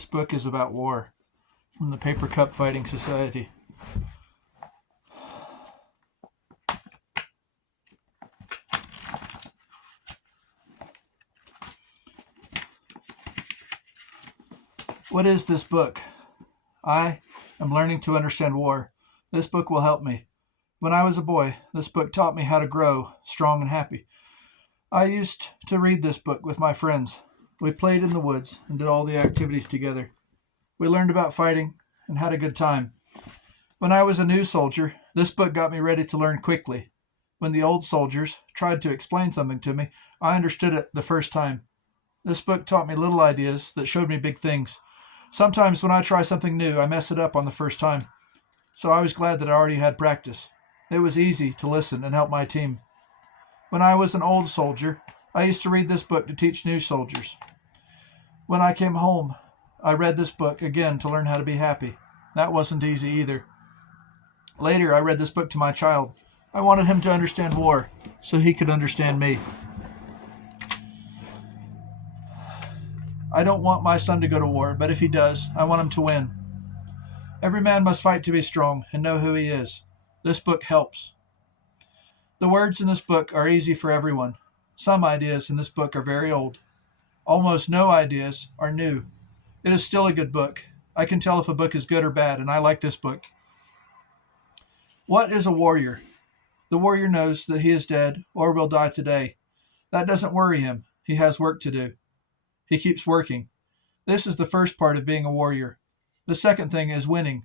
This book is about war from the Paper Cup Fighting Society. What is this book? I am learning to understand war. This book will help me. When I was a boy, this book taught me how to grow strong and happy. I used to read this book with my friends. We played in the woods and did all the activities together. We learned about fighting and had a good time. When I was a new soldier, this book got me ready to learn quickly. When the old soldiers tried to explain something to me, I understood it the first time. This book taught me little ideas that showed me big things. Sometimes when I try something new, I mess it up on the first time. So I was glad that I already had practice. It was easy to listen and help my team. When I was an old soldier, I used to read this book to teach new soldiers. When I came home, I read this book again to learn how to be happy. That wasn't easy either. Later, I read this book to my child. I wanted him to understand war so he could understand me. I don't want my son to go to war, but if he does, I want him to win. Every man must fight to be strong and know who he is. This book helps. The words in this book are easy for everyone. Some ideas in this book are very old. Almost no ideas are new. It is still a good book. I can tell if a book is good or bad, and I like this book. What is a warrior? The warrior knows that he is dead or will die today. That doesn't worry him. He has work to do. He keeps working. This is the first part of being a warrior. The second thing is winning.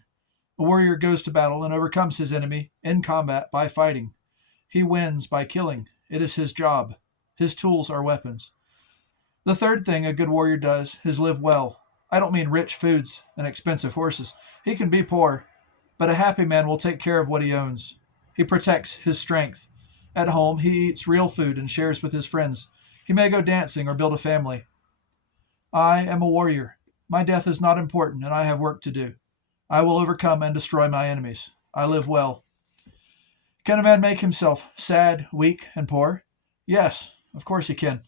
A warrior goes to battle and overcomes his enemy in combat by fighting. He wins by killing. It is his job. His tools are weapons. The third thing a good warrior does is live well. I don't mean rich foods and expensive horses. He can be poor, but a happy man will take care of what he owns. He protects his strength. At home, he eats real food and shares with his friends. He may go dancing or build a family. I am a warrior. My death is not important, and I have work to do. I will overcome and destroy my enemies. I live well. Can a man make himself sad, weak, and poor? Yes, of course he can.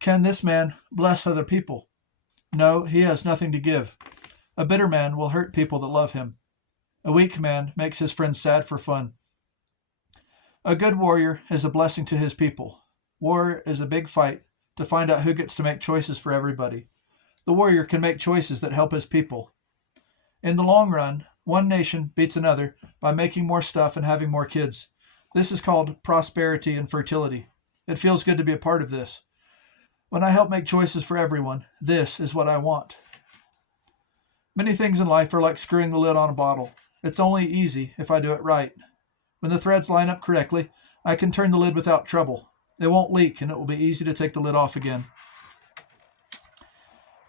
Can this man bless other people? No, he has nothing to give. A bitter man will hurt people that love him. A weak man makes his friends sad for fun. A good warrior is a blessing to his people. War is a big fight to find out who gets to make choices for everybody. The warrior can make choices that help his people. In the long run, one nation beats another by making more stuff and having more kids. This is called prosperity and fertility. It feels good to be a part of this. When I help make choices for everyone, this is what I want. Many things in life are like screwing the lid on a bottle. It's only easy if I do it right. When the threads line up correctly, I can turn the lid without trouble. It won't leak, and it will be easy to take the lid off again.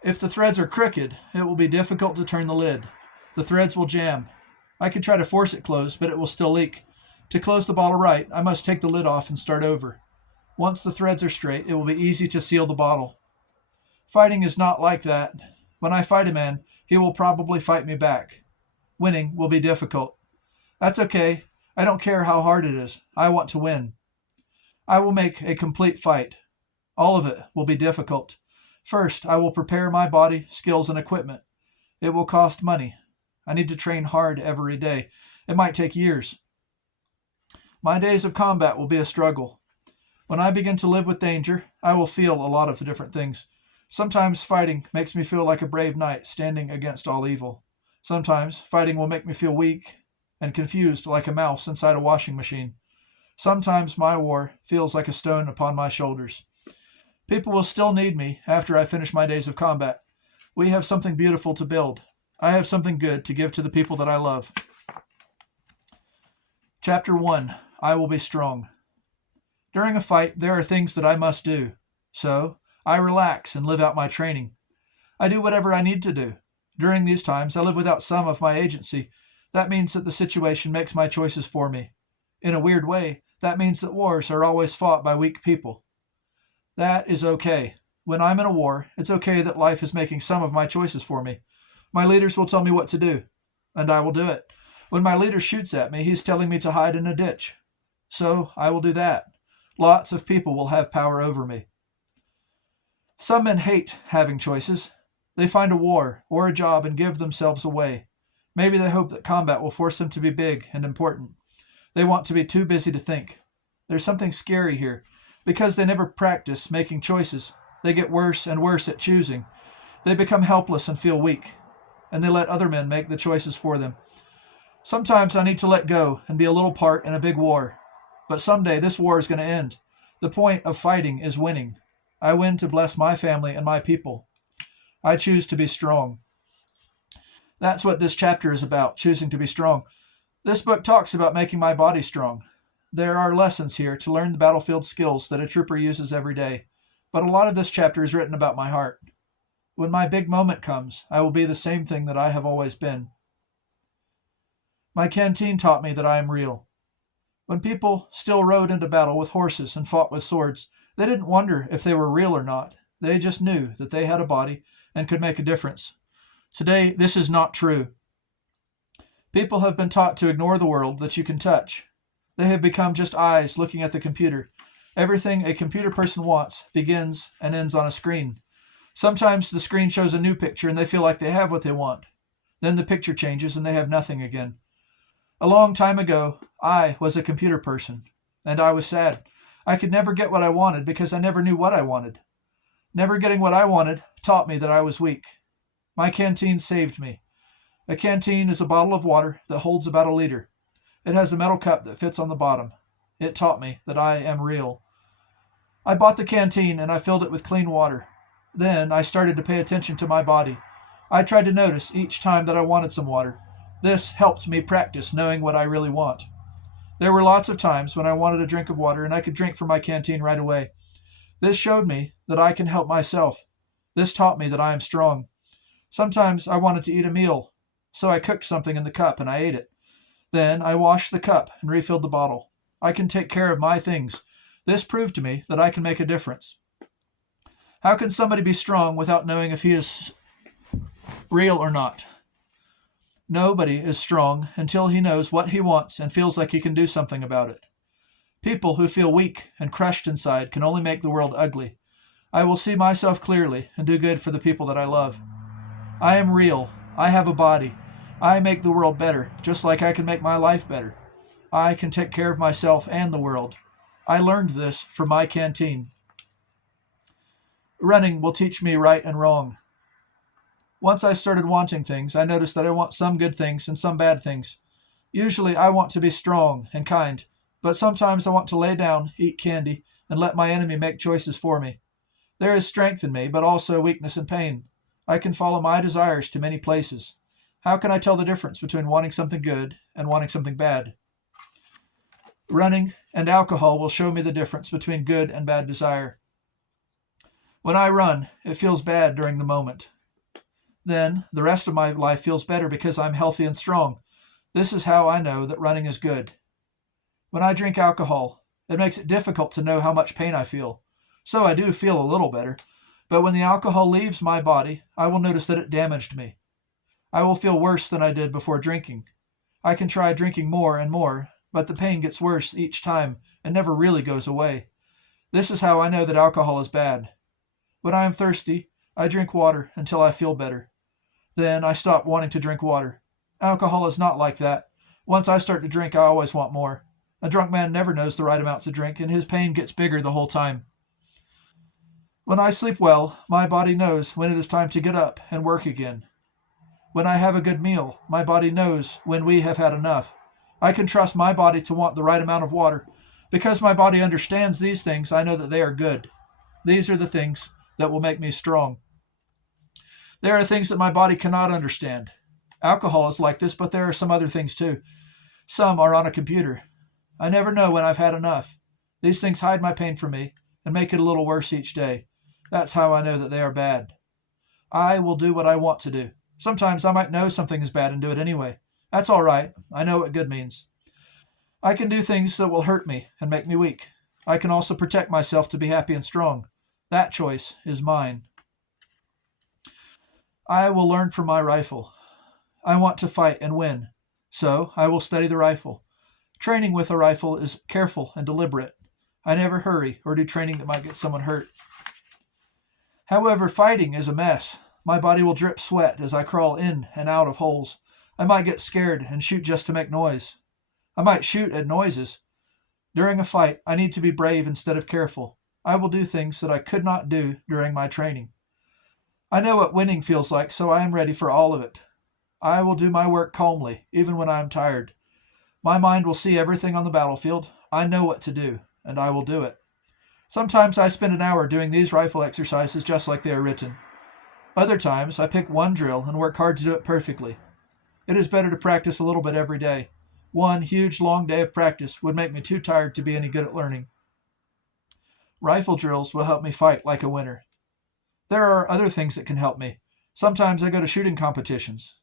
If the threads are crooked, it will be difficult to turn the lid. The threads will jam. I could try to force it closed, but it will still leak. To close the bottle right, I must take the lid off and start over. Once the threads are straight, it will be easy to seal the bottle. Fighting is not like that. When I fight a man, he will probably fight me back. Winning will be difficult. That's okay. I don't care how hard it is. I want to win. I will make a complete fight. All of it will be difficult. First, I will prepare my body, skills, and equipment. It will cost money. I need to train hard every day. It might take years. My days of combat will be a struggle. When I begin to live with danger, I will feel a lot of different things. Sometimes fighting makes me feel like a brave knight standing against all evil. Sometimes fighting will make me feel weak and confused like a mouse inside a washing machine. Sometimes my war feels like a stone upon my shoulders. People will still need me after I finish my days of combat. We have something beautiful to build. I have something good to give to the people that I love. Chapter 1. I will be strong. During a fight, there are things that I must do. So, I relax and live out my training. I do whatever I need to do. During these times, I live without some of my agency. That means that the situation makes my choices for me. In a weird way, that means that wars are always fought by weak people. That is okay. When I'm in a war, it's okay that life is making some of my choices for me. My leaders will tell me what to do, and I will do it. When my leader shoots at me, he's telling me to hide in a ditch. So I will do that. Lots of people will have power over me. Some men hate having choices. They find a war or a job and give themselves away. Maybe they hope that combat will force them to be big and important. They want to be too busy to think. There's something scary here. Because they never practice making choices, they get worse and worse at choosing. They become helpless and feel weak, and they let other men make the choices for them. Sometimes I need to let go and be a little part in a big war. But someday this war is going to end. The point of fighting is winning. I win to bless my family and my people. I choose to be strong. That's what this chapter is about, choosing to be strong. This book talks about making my body strong. There are lessons here to learn the battlefield skills that a trooper uses every day. But a lot of this chapter is written about my heart. When my big moment comes, I will be the same thing that I have always been. My canteen taught me that I am real. When people still rode into battle with horses and fought with swords, they didn't wonder if they were real or not. They just knew that they had a body and could make a difference. Today, this is not true. People have been taught to ignore the world that you can touch. They have become just eyes looking at the computer. Everything a computer person wants begins and ends on a screen. Sometimes the screen shows a new picture and they feel like they have what they want. Then the picture changes and they have nothing again. A long time ago, I was a computer person, and I was sad. I could never get what I wanted because I never knew what I wanted. Never getting what I wanted taught me that I was weak. My canteen saved me. A canteen is a bottle of water that holds about a liter. It has a metal cup that fits on the bottom. It taught me that I am real. I bought the canteen and I filled it with clean water. Then I started to pay attention to my body. I tried to notice each time that I wanted some water. This helped me practice knowing what I really want. There were lots of times when I wanted a drink of water and I could drink from my canteen right away. This showed me that I can help myself. This taught me that I am strong. Sometimes I wanted to eat a meal, so I cooked something in the cup and I ate it. Then I washed the cup and refilled the bottle. I can take care of my things. This proved to me that I can make a difference. How can somebody be strong without knowing if he is real or not? Nobody is strong until he knows what he wants and feels like he can do something about it. People who feel weak and crushed inside can only make the world ugly. I will see myself clearly and do good for the people that I love. I am real. I have a body. I make the world better, just like I can make my life better. I can take care of myself and the world. I learned this from my canteen. Running will teach me right and wrong. Once I started wanting things, I noticed that I want some good things and some bad things. Usually I want to be strong and kind, but sometimes I want to lay down, eat candy, and let my enemy make choices for me. There is strength in me, but also weakness and pain. I can follow my desires to many places. How can I tell the difference between wanting something good and wanting something bad? Running and alcohol will show me the difference between good and bad desire. When I run, it feels bad during the moment. Then, the rest of my life feels better because I'm healthy and strong. This is how I know that running is good. When I drink alcohol, it makes it difficult to know how much pain I feel. So I do feel a little better. But when the alcohol leaves my body, I will notice that it damaged me. I will feel worse than I did before drinking. I can try drinking more and more, but the pain gets worse each time and never really goes away. This is how I know that alcohol is bad. When I am thirsty, I drink water until I feel better. Then I stop wanting to drink water. Alcohol is not like that. Once I start to drink, I always want more. A drunk man never knows the right amount to drink, and his pain gets bigger the whole time. When I sleep well, my body knows when it is time to get up and work again. When I have a good meal, my body knows when we have had enough. I can trust my body to want the right amount of water. Because my body understands these things, I know that they are good. These are the things that will make me strong. There are things that my body cannot understand. Alcohol is like this, but there are some other things too. Some are on a computer. I never know when I've had enough. These things hide my pain from me and make it a little worse each day. That's how I know that they are bad. I will do what I want to do. Sometimes I might know something is bad and do it anyway. That's all right. I know what good means. I can do things that will hurt me and make me weak. I can also protect myself to be happy and strong. That choice is mine. I will learn from my rifle. I want to fight and win, so I will study the rifle. Training with a rifle is careful and deliberate. I never hurry or do training that might get someone hurt. However, fighting is a mess. My body will drip sweat as I crawl in and out of holes. I might get scared and shoot just to make noise. I might shoot at noises. During a fight, I need to be brave instead of careful. I will do things that I could not do during my training. I know what winning feels like, so I am ready for all of it. I will do my work calmly, even when I am tired. My mind will see everything on the battlefield. I know what to do, and I will do it. Sometimes I spend an hour doing these rifle exercises just like they are written. Other times, I pick one drill and work hard to do it perfectly. It is better to practice a little bit every day. One huge long day of practice would make me too tired to be any good at learning. Rifle drills will help me fight like a winner. There are other things that can help me. Sometimes I go to shooting competitions.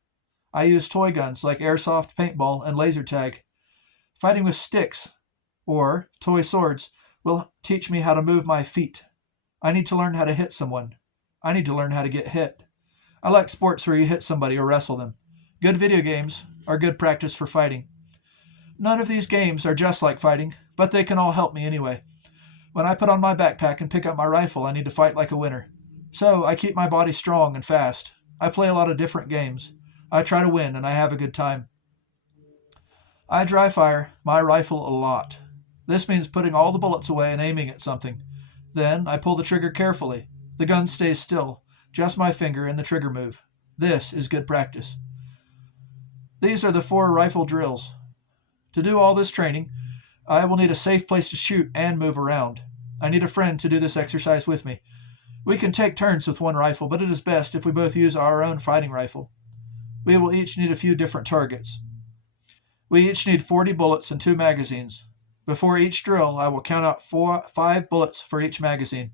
I use toy guns like airsoft, paintball, and laser tag. Fighting with sticks or toy swords will teach me how to move my feet. I need to learn how to hit someone. I need to learn how to get hit. I like sports where you hit somebody or wrestle them. Good video games are good practice for fighting. None of these games are just like fighting, but they can all help me anyway. When I put on my backpack and pick up my rifle, I need to fight like a winner. So I keep my body strong and fast. I play a lot of different games. I try to win, and I have a good time. I dry fire my rifle a lot. This means putting all the bullets away and aiming at something. Then I pull the trigger carefully. The gun stays still, just my finger and the trigger move. This is good practice. These are the 4 rifle drills. To do all this training, I will need a safe place to shoot and move around. I need a friend to do this exercise with me. We can take turns with one rifle, but it is best if we both use our own fighting rifle. We will each need a few different targets. We each need 40 bullets and 2 magazines. Before each drill, I will count out 5 bullets for each magazine.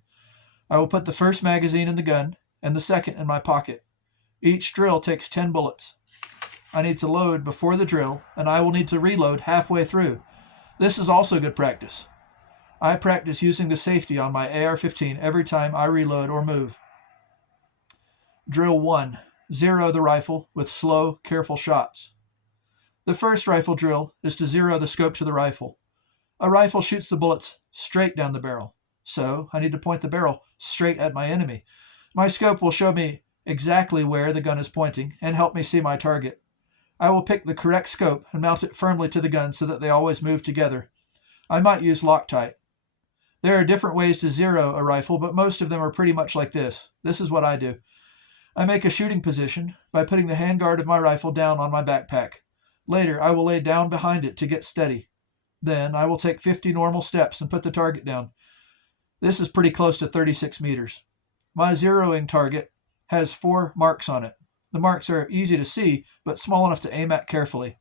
I will put the first magazine in the gun and the second in my pocket. Each drill takes 10 bullets. I need to load before the drill, and I will need to reload halfway through. This is also good practice. I practice using the safety on my AR-15 every time I reload or move. Drill 1. Zero the rifle with slow, careful shots. The first rifle drill is to zero the scope to the rifle. A rifle shoots the bullets straight down the barrel, so I need to point the barrel straight at my enemy. My scope will show me exactly where the gun is pointing and help me see my target. I will pick the correct scope and mount it firmly to the gun so that they always move together. I might use Loctite. There are different ways to zero a rifle, but most of them are pretty much like this. This is what I do. I make a shooting position by putting the handguard of my rifle down on my backpack. Later, I will lay down behind it to get steady. Then, I will take 50 normal steps and put the target down. This is pretty close to 36 meters. My zeroing target has 4 marks on it. The marks are easy to see, but small enough to aim at carefully.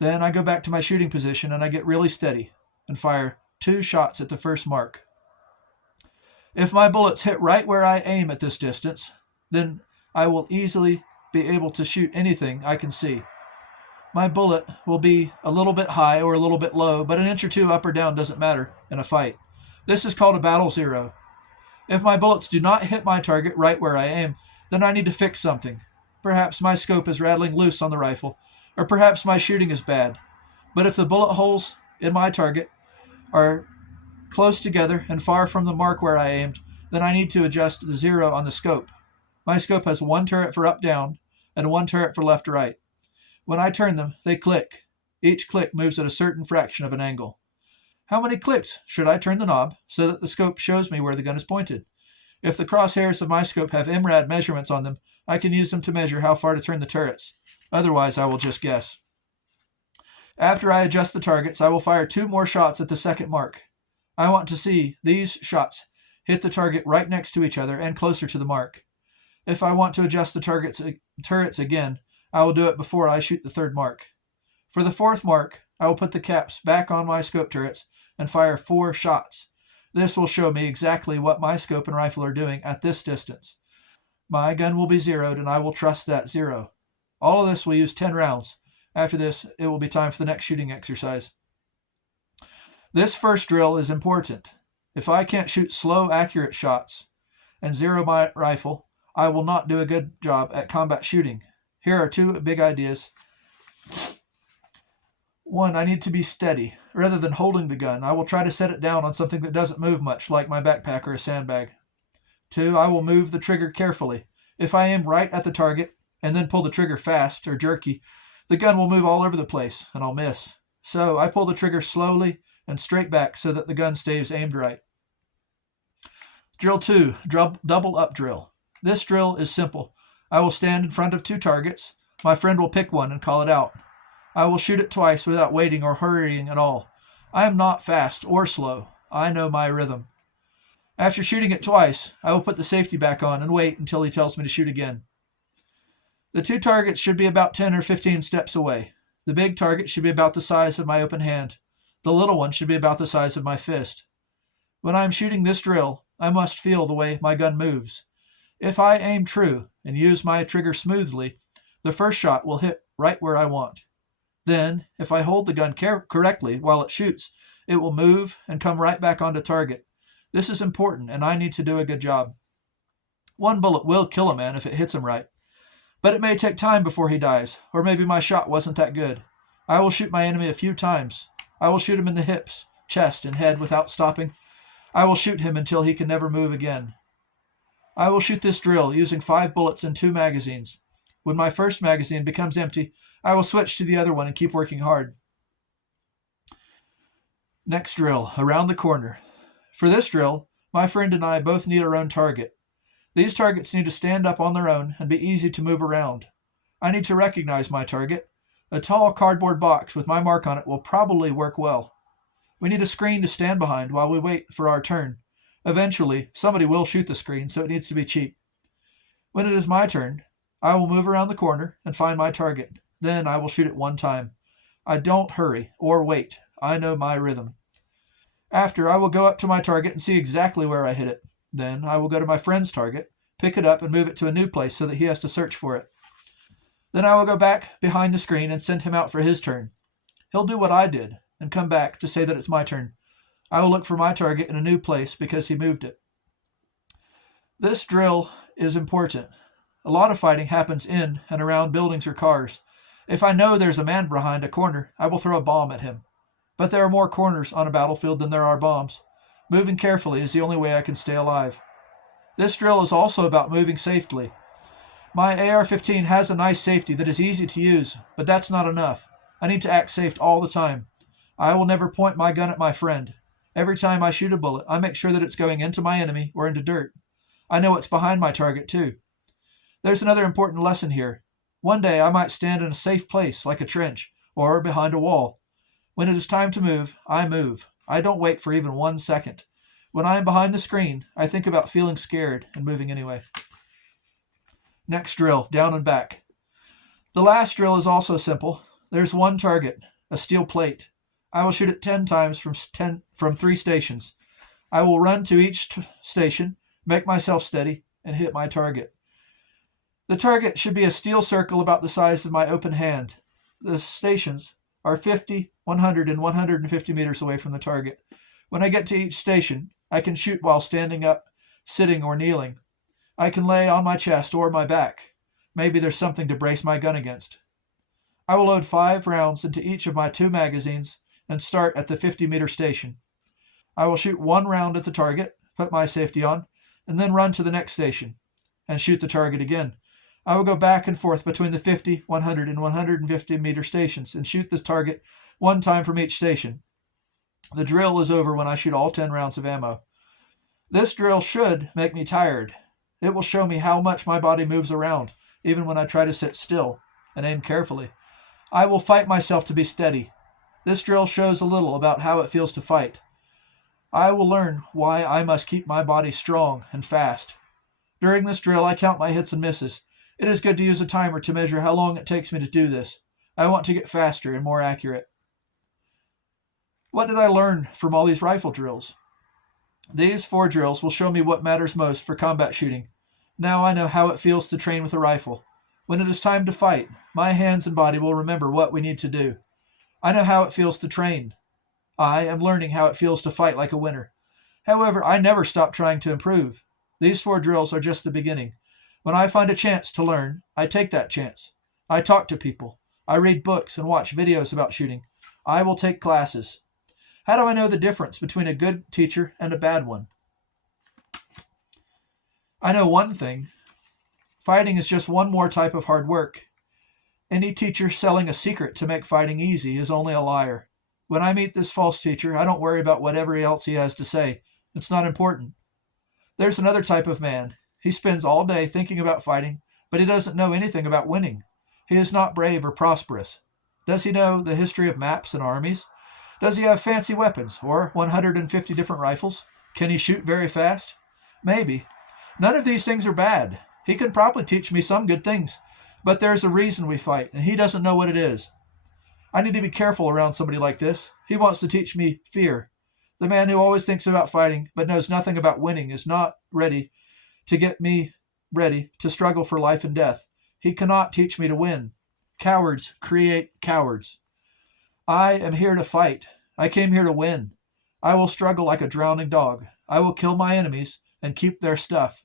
Then I go back to my shooting position and I get really steady and fire 2 shots at the first mark. If my bullets hit right where I aim at this distance, then I will easily be able to shoot anything I can see. My bullet will be a little bit high or a little bit low, but an inch or 2 up or down doesn't matter in a fight. This is called a battle zero. If my bullets do not hit my target right where I aim, then I need to fix something. Perhaps my scope is rattling loose on the rifle, or perhaps my shooting is bad. But if the bullet holes in my target are close together and far from the mark where I aimed, then I need to adjust the zero on the scope. My scope has 1 turret for up-down and 1 turret for left-right. When I turn them, they click. Each click moves at a certain fraction of an angle. How many clicks should I turn the knob so that the scope shows me where the gun is pointed? If the crosshairs of my scope have MRAD measurements on them, I can use them to measure how far to turn the turrets. Otherwise, I will just guess. After I adjust the targets, I will fire 2 more shots at the second mark. I want to see these shots hit the target right next to each other and closer to the mark. If I want to adjust the turrets again, I will do it before I shoot the 3rd mark. For the 4th mark, I will put the caps back on my scope turrets and fire 4 shots. This will show me exactly what my scope and rifle are doing at this distance. My gun will be zeroed, and I will trust that zero. All of this will use 10 rounds. After this, it will be time for the next shooting exercise. This first drill is important. If I can't shoot slow, accurate shots and zero my rifle, I will not do a good job at combat shooting. Here are 2 big ideas. 1, I need to be steady. Rather than holding the gun, I will try to set it down on something that doesn't move much, like my backpack or a sandbag. 2, I will move the trigger carefully. If I aim right at the target and then pull the trigger fast or jerky, the gun will move all over the place and I'll miss. So I pull the trigger slowly and straight back so that the gun stays aimed right. Drill 2, double up drill. This drill is simple. I will stand in front of 2 targets. My friend will pick one and call it out. I will shoot it twice without waiting or hurrying at all. I am not fast or slow. I know my rhythm. After shooting it twice, I will put the safety back on and wait until he tells me to shoot again. The 2 targets should be about 10 or 15 steps away. The big target should be about the size of my open hand. The little one should be about the size of my fist. When I am shooting this drill, I must feel the way my gun moves. If I aim true and use my trigger smoothly, the first shot will hit right where I want. Then, if I hold the gun correctly while it shoots, it will move and come right back onto target. This is important, and I need to do a good job. 1 bullet will kill a man if it hits him right, but it may take time before he dies, or maybe my shot wasn't that good. I will shoot my enemy a few times. I will shoot him in the hips, chest, and head without stopping. I will shoot him until he can never move again. I will shoot this drill using 5 bullets and 2 magazines. When my first magazine becomes empty, I will switch to the other one and keep working hard. Next drill, around the corner. For this drill, my friend and I both need our own target. These targets need to stand up on their own and be easy to move around. I need to recognize my target. A tall cardboard box with my mark on it will probably work well. We need a screen to stand behind while we wait for our turn. Eventually, somebody will shoot the screen, so it needs to be cheap. When it is my turn, I will move around the corner and find my target. Then I will shoot it 1 time. I don't hurry or wait. I know my rhythm. After, I will go up to my target and see exactly where I hit it. Then I will go to my friend's target, pick it up, and move it to a new place so that he has to search for it. Then I will go back behind the screen and send him out for his turn. He'll do what I did and come back to say that it's my turn. I will look for my target in a new place because he moved it. This drill is important. A lot of fighting happens in and around buildings or cars. If I know there's a man behind a corner, I will throw a bomb at him. But there are more corners on a battlefield than there are bombs. Moving carefully is the only way I can stay alive. This drill is also about moving safely. My AR-15 has a nice safety that is easy to use, but that's not enough. I need to act safe all the time. I will never point my gun at my friend. Every time I shoot a bullet, I make sure that it's going into my enemy or into dirt. I know what's behind my target, too. There's another important lesson here. One day I might stand in a safe place, like a trench, or behind a wall. When it is time to move, I move. I don't wait for even 1 second. When I am behind the screen, I think about feeling scared and moving anyway. Next drill, down and back. The last drill is also simple. There's 1 target, a steel plate. I will shoot it 10 times from 3 stations. I will run to each station, make myself steady, and hit my target. The target should be a steel circle about the size of my open hand. The stations are 50, 100, and 150 meters away from the target. When I get to each station, I can shoot while standing up, sitting, or kneeling. I can lay on my chest or my back. Maybe there's something to brace my gun against. I will load 5 rounds into each of my 2 magazines and start at the 50-meter station. I will shoot 1 round at the target, put my safety on, and then run to the next station and shoot the target again. I will go back and forth between the 50, 100, and 150-meter stations and shoot the target 1 time from each station. The drill is over when I shoot all 10 rounds of ammo. This drill should make me tired. It will show me how much my body moves around, even when I try to sit still and aim carefully. I will fight myself to be steady. This drill shows a little about how it feels to fight. I will learn why I must keep my body strong and fast. During this drill, I count my hits and misses. It is good to use a timer to measure how long it takes me to do this. I want to get faster and more accurate. What did I learn from all these rifle drills? These 4 drills will show me what matters most for combat shooting. Now I know how it feels to train with a rifle. When it is time to fight, my hands and body will remember what we need to do. I know how it feels to train. I am learning how it feels to fight like a winner. However, I never stop trying to improve. These 4 drills are just the beginning. When I find a chance to learn, I take that chance. I talk to people. I read books and watch videos about shooting. I will take classes. How do I know the difference between a good teacher and a bad one? I know one thing. Fighting is just one more type of hard work. Any teacher selling a secret to make fighting easy is only a liar. When I meet this false teacher, I don't worry about whatever else he has to say. It's not important. There's another type of man. He spends all day thinking about fighting, but he doesn't know anything about winning. He is not brave or prosperous. Does he know the history of maps and armies? Does he have fancy weapons, or 150 different rifles? Can he shoot very fast? Maybe. None of these things are bad. He can probably teach me some good things. But there's a reason we fight, and he doesn't know what it is. I need to be careful around somebody like this. He wants to teach me fear. The man who always thinks about fighting but knows nothing about winning is not ready to get me ready to struggle for life and death. He cannot teach me to win. Cowards create cowards. I am here to fight. I came here to win. I will struggle like a drowning dog. I will kill my enemies and keep their stuff.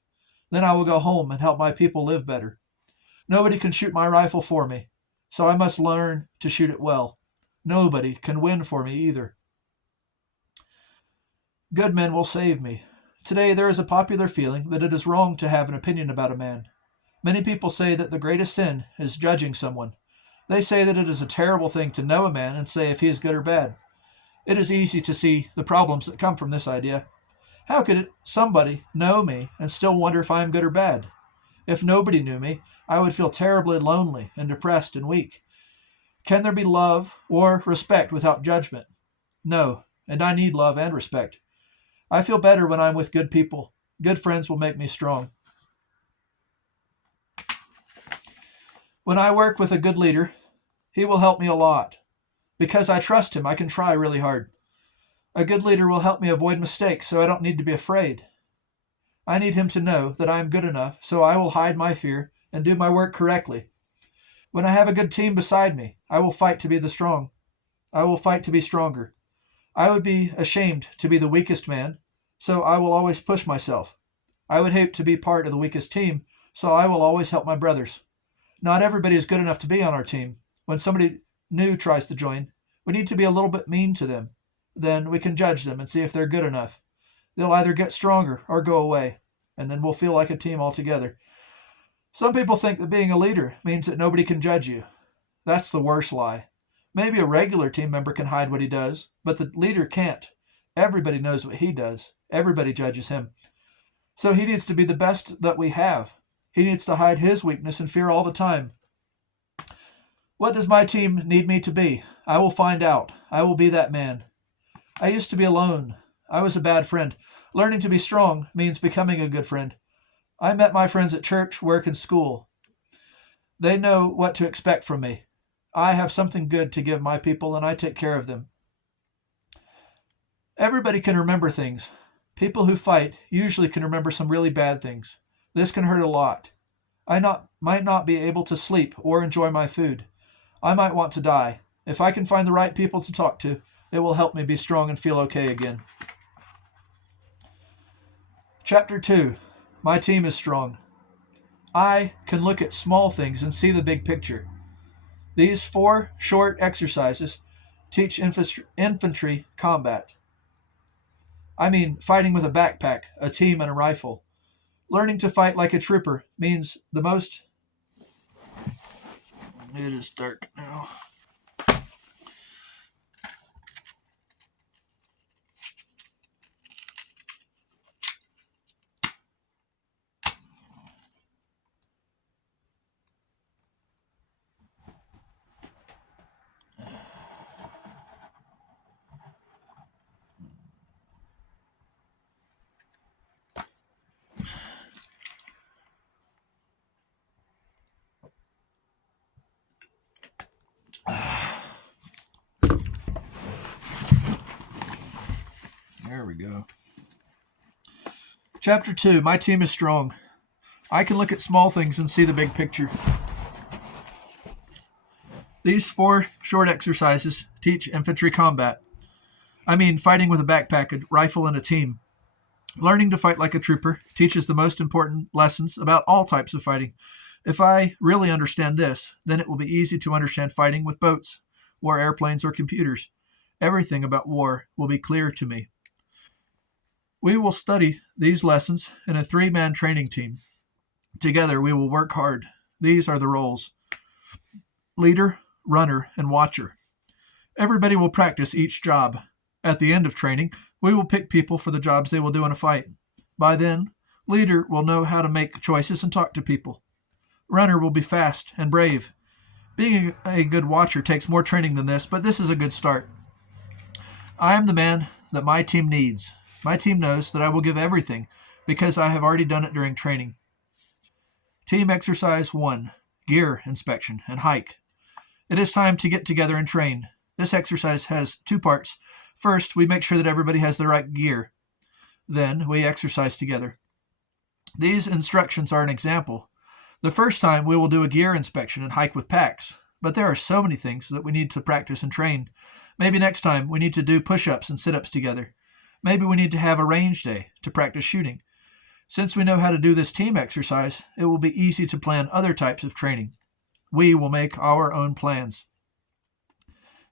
Then I will go home and help my people live better. Nobody can shoot my rifle for me, so I must learn to shoot it well. Nobody can win for me either. Good men will save me. Today there is a popular feeling that it is wrong to have an opinion about a man. Many people say that the greatest sin is judging someone. They say that it is a terrible thing to know a man and say if he is good or bad. It is easy to see the problems that come from this idea. How could somebody know me and still wonder if I am good or bad? If nobody knew me, I would feel terribly lonely and depressed and weak. Can there be love or respect without judgment? No, and I need love and respect. I feel better when I'm with good people. Good friends will make me strong. When I work with a good leader, he will help me a lot. Because I trust him, I can try really hard. A good leader will help me avoid mistakes so I don't need to be afraid. I need him to know that I am good enough, so I will hide my fear and do my work correctly. When I have a good team beside me, I will fight to be the strong. I will fight to be stronger. I would be ashamed to be the weakest man, so I will always push myself. I would hate to be part of the weakest team, so I will always help my brothers. Not everybody is good enough to be on our team. When somebody new tries to join, we need to be a little bit mean to them. Then we can judge them and see if they're good enough. They'll either get stronger or go away, and then we'll feel like a team altogether. Some people think that being a leader means that nobody can judge you. That's the worst lie. Maybe a regular team member can hide what he does, but the leader can't. Everybody knows what he does. Everybody judges him. So he needs to be the best that we have. He needs to hide his weakness and fear all the time. What does my team need me to be? I will find out. I will be that man. I used to be alone. I was a bad friend. Learning to be strong means becoming a good friend. I met my friends at church, work, and school. They know what to expect from me. I have something good to give my people, and I take care of them. Everybody can remember things. People who fight usually can remember some really bad things. This can hurt a lot. Might not be able to sleep or enjoy my food. I might want to die. If I can find the right people to talk to, it will help me be strong and feel okay again. Chapter 2. My team is strong. I can look at small things and see the big picture. These 4 short exercises teach infantry combat. I mean, fighting with a backpack, a team, and a rifle. Learning to fight like a trooper means the most... It is dark now. There we go. Chapter 2. My team is strong. I can look at small things and see the big picture. These 4 short exercises teach infantry combat. I mean, fighting with a backpack, a rifle, and a team. Learning to fight like a trooper teaches the most important lessons about all types of fighting. If I really understand this, then it will be easy to understand fighting with boats, or airplanes, or computers. Everything about war will be clear to me. We will study these lessons in a 3-man training team. Together we will work hard. These are the roles: leader, runner, and watcher. Everybody will practice each job. At the end of training, we will pick people for the jobs they will do in a fight. By then, leader will know how to make choices and talk to people. Runner will be fast and brave. Being a good watcher takes more training than this, but this is a good start. I am the man that my team needs. My team knows that I will give everything because I have already done it during training. Team exercise 1, gear inspection and hike. It is time to get together and train. This exercise has 2 parts. First, we make sure that everybody has the right gear. Then, we exercise together. These instructions are an example. The first time, we will do a gear inspection and hike with packs. But there are so many things that we need to practice and train. Maybe next time, we need to do push-ups and sit-ups together. Maybe we need to have a range day to practice shooting. Since we know how to do this team exercise, it will be easy to plan other types of training. We will make our own plans.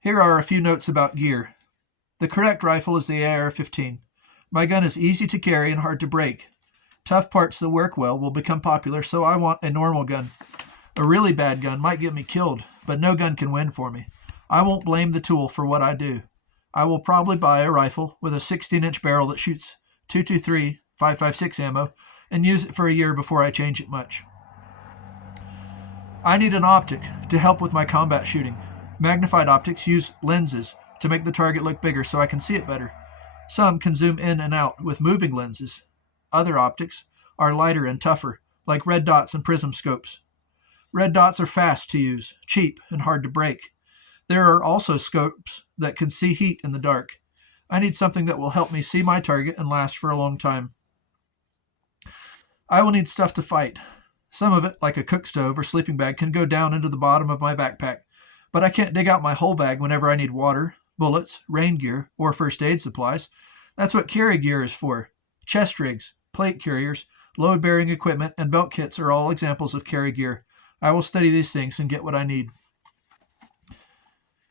Here are a few notes about gear. The correct rifle is the AR-15. My gun is easy to carry and hard to break. Tough parts that work well will become popular, so I want a normal gun. A really bad gun might get me killed, but no gun can win for me. I won't blame the tool for what I do. I will probably buy a rifle with a 16-inch barrel that shoots .223 5.56 ammo and use it for a year before I change it much. I need an optic to help with my combat shooting. Magnified optics use lenses to make the target look bigger so I can see it better. Some can zoom in and out with moving lenses. Other optics are lighter and tougher, like red dots and prism scopes. Red dots are fast to use, cheap, and hard to break. There are also scopes that can see heat in the dark. I need something that will help me see my target and last for a long time. I will need stuff to fight. Some of it, like a cook stove or sleeping bag, can go down into the bottom of my backpack, but I can't dig out my whole bag whenever I need water, bullets, rain gear, or first aid supplies. That's what carry gear is for. Chest rigs, plate carriers, load-bearing equipment, and belt kits are all examples of carry gear. I will study these things and get what I need.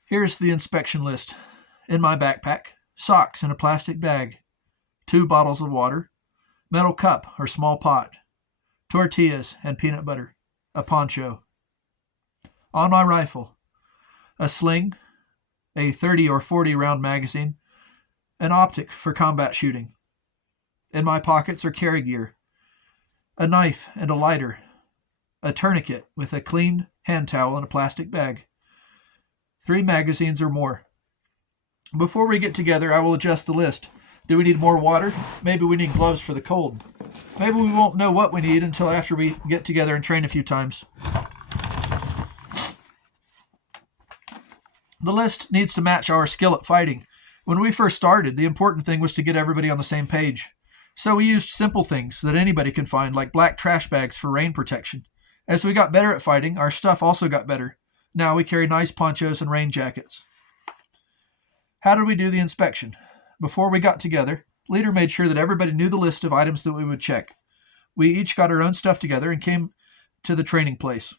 Here's the inspection list. In my backpack, socks in a plastic bag, 2 bottles of water, metal cup or small pot, tortillas and peanut butter, a poncho. On my rifle, a sling, a 30 or 40 round magazine, an optic for combat shooting. In my pockets are carry gear, a knife and a lighter, a tourniquet with a clean hand towel and a plastic bag, 3 magazines or more. Before we get together, I will adjust the list. Do we need more water? Maybe we need gloves for the cold. Maybe we won't know what we need until after we get together and train a few times. The list needs to match our skill at fighting. When we first started, the important thing was to get everybody on the same page. So we used simple things that anybody could find, like black trash bags for rain protection. As we got better at fighting, our stuff also got better. Now we carry nice ponchos and rain jackets. How did we do the inspection? Before we got together, Leader made sure that everybody knew the list of items that we would check. We each got our own stuff together and came to the training place.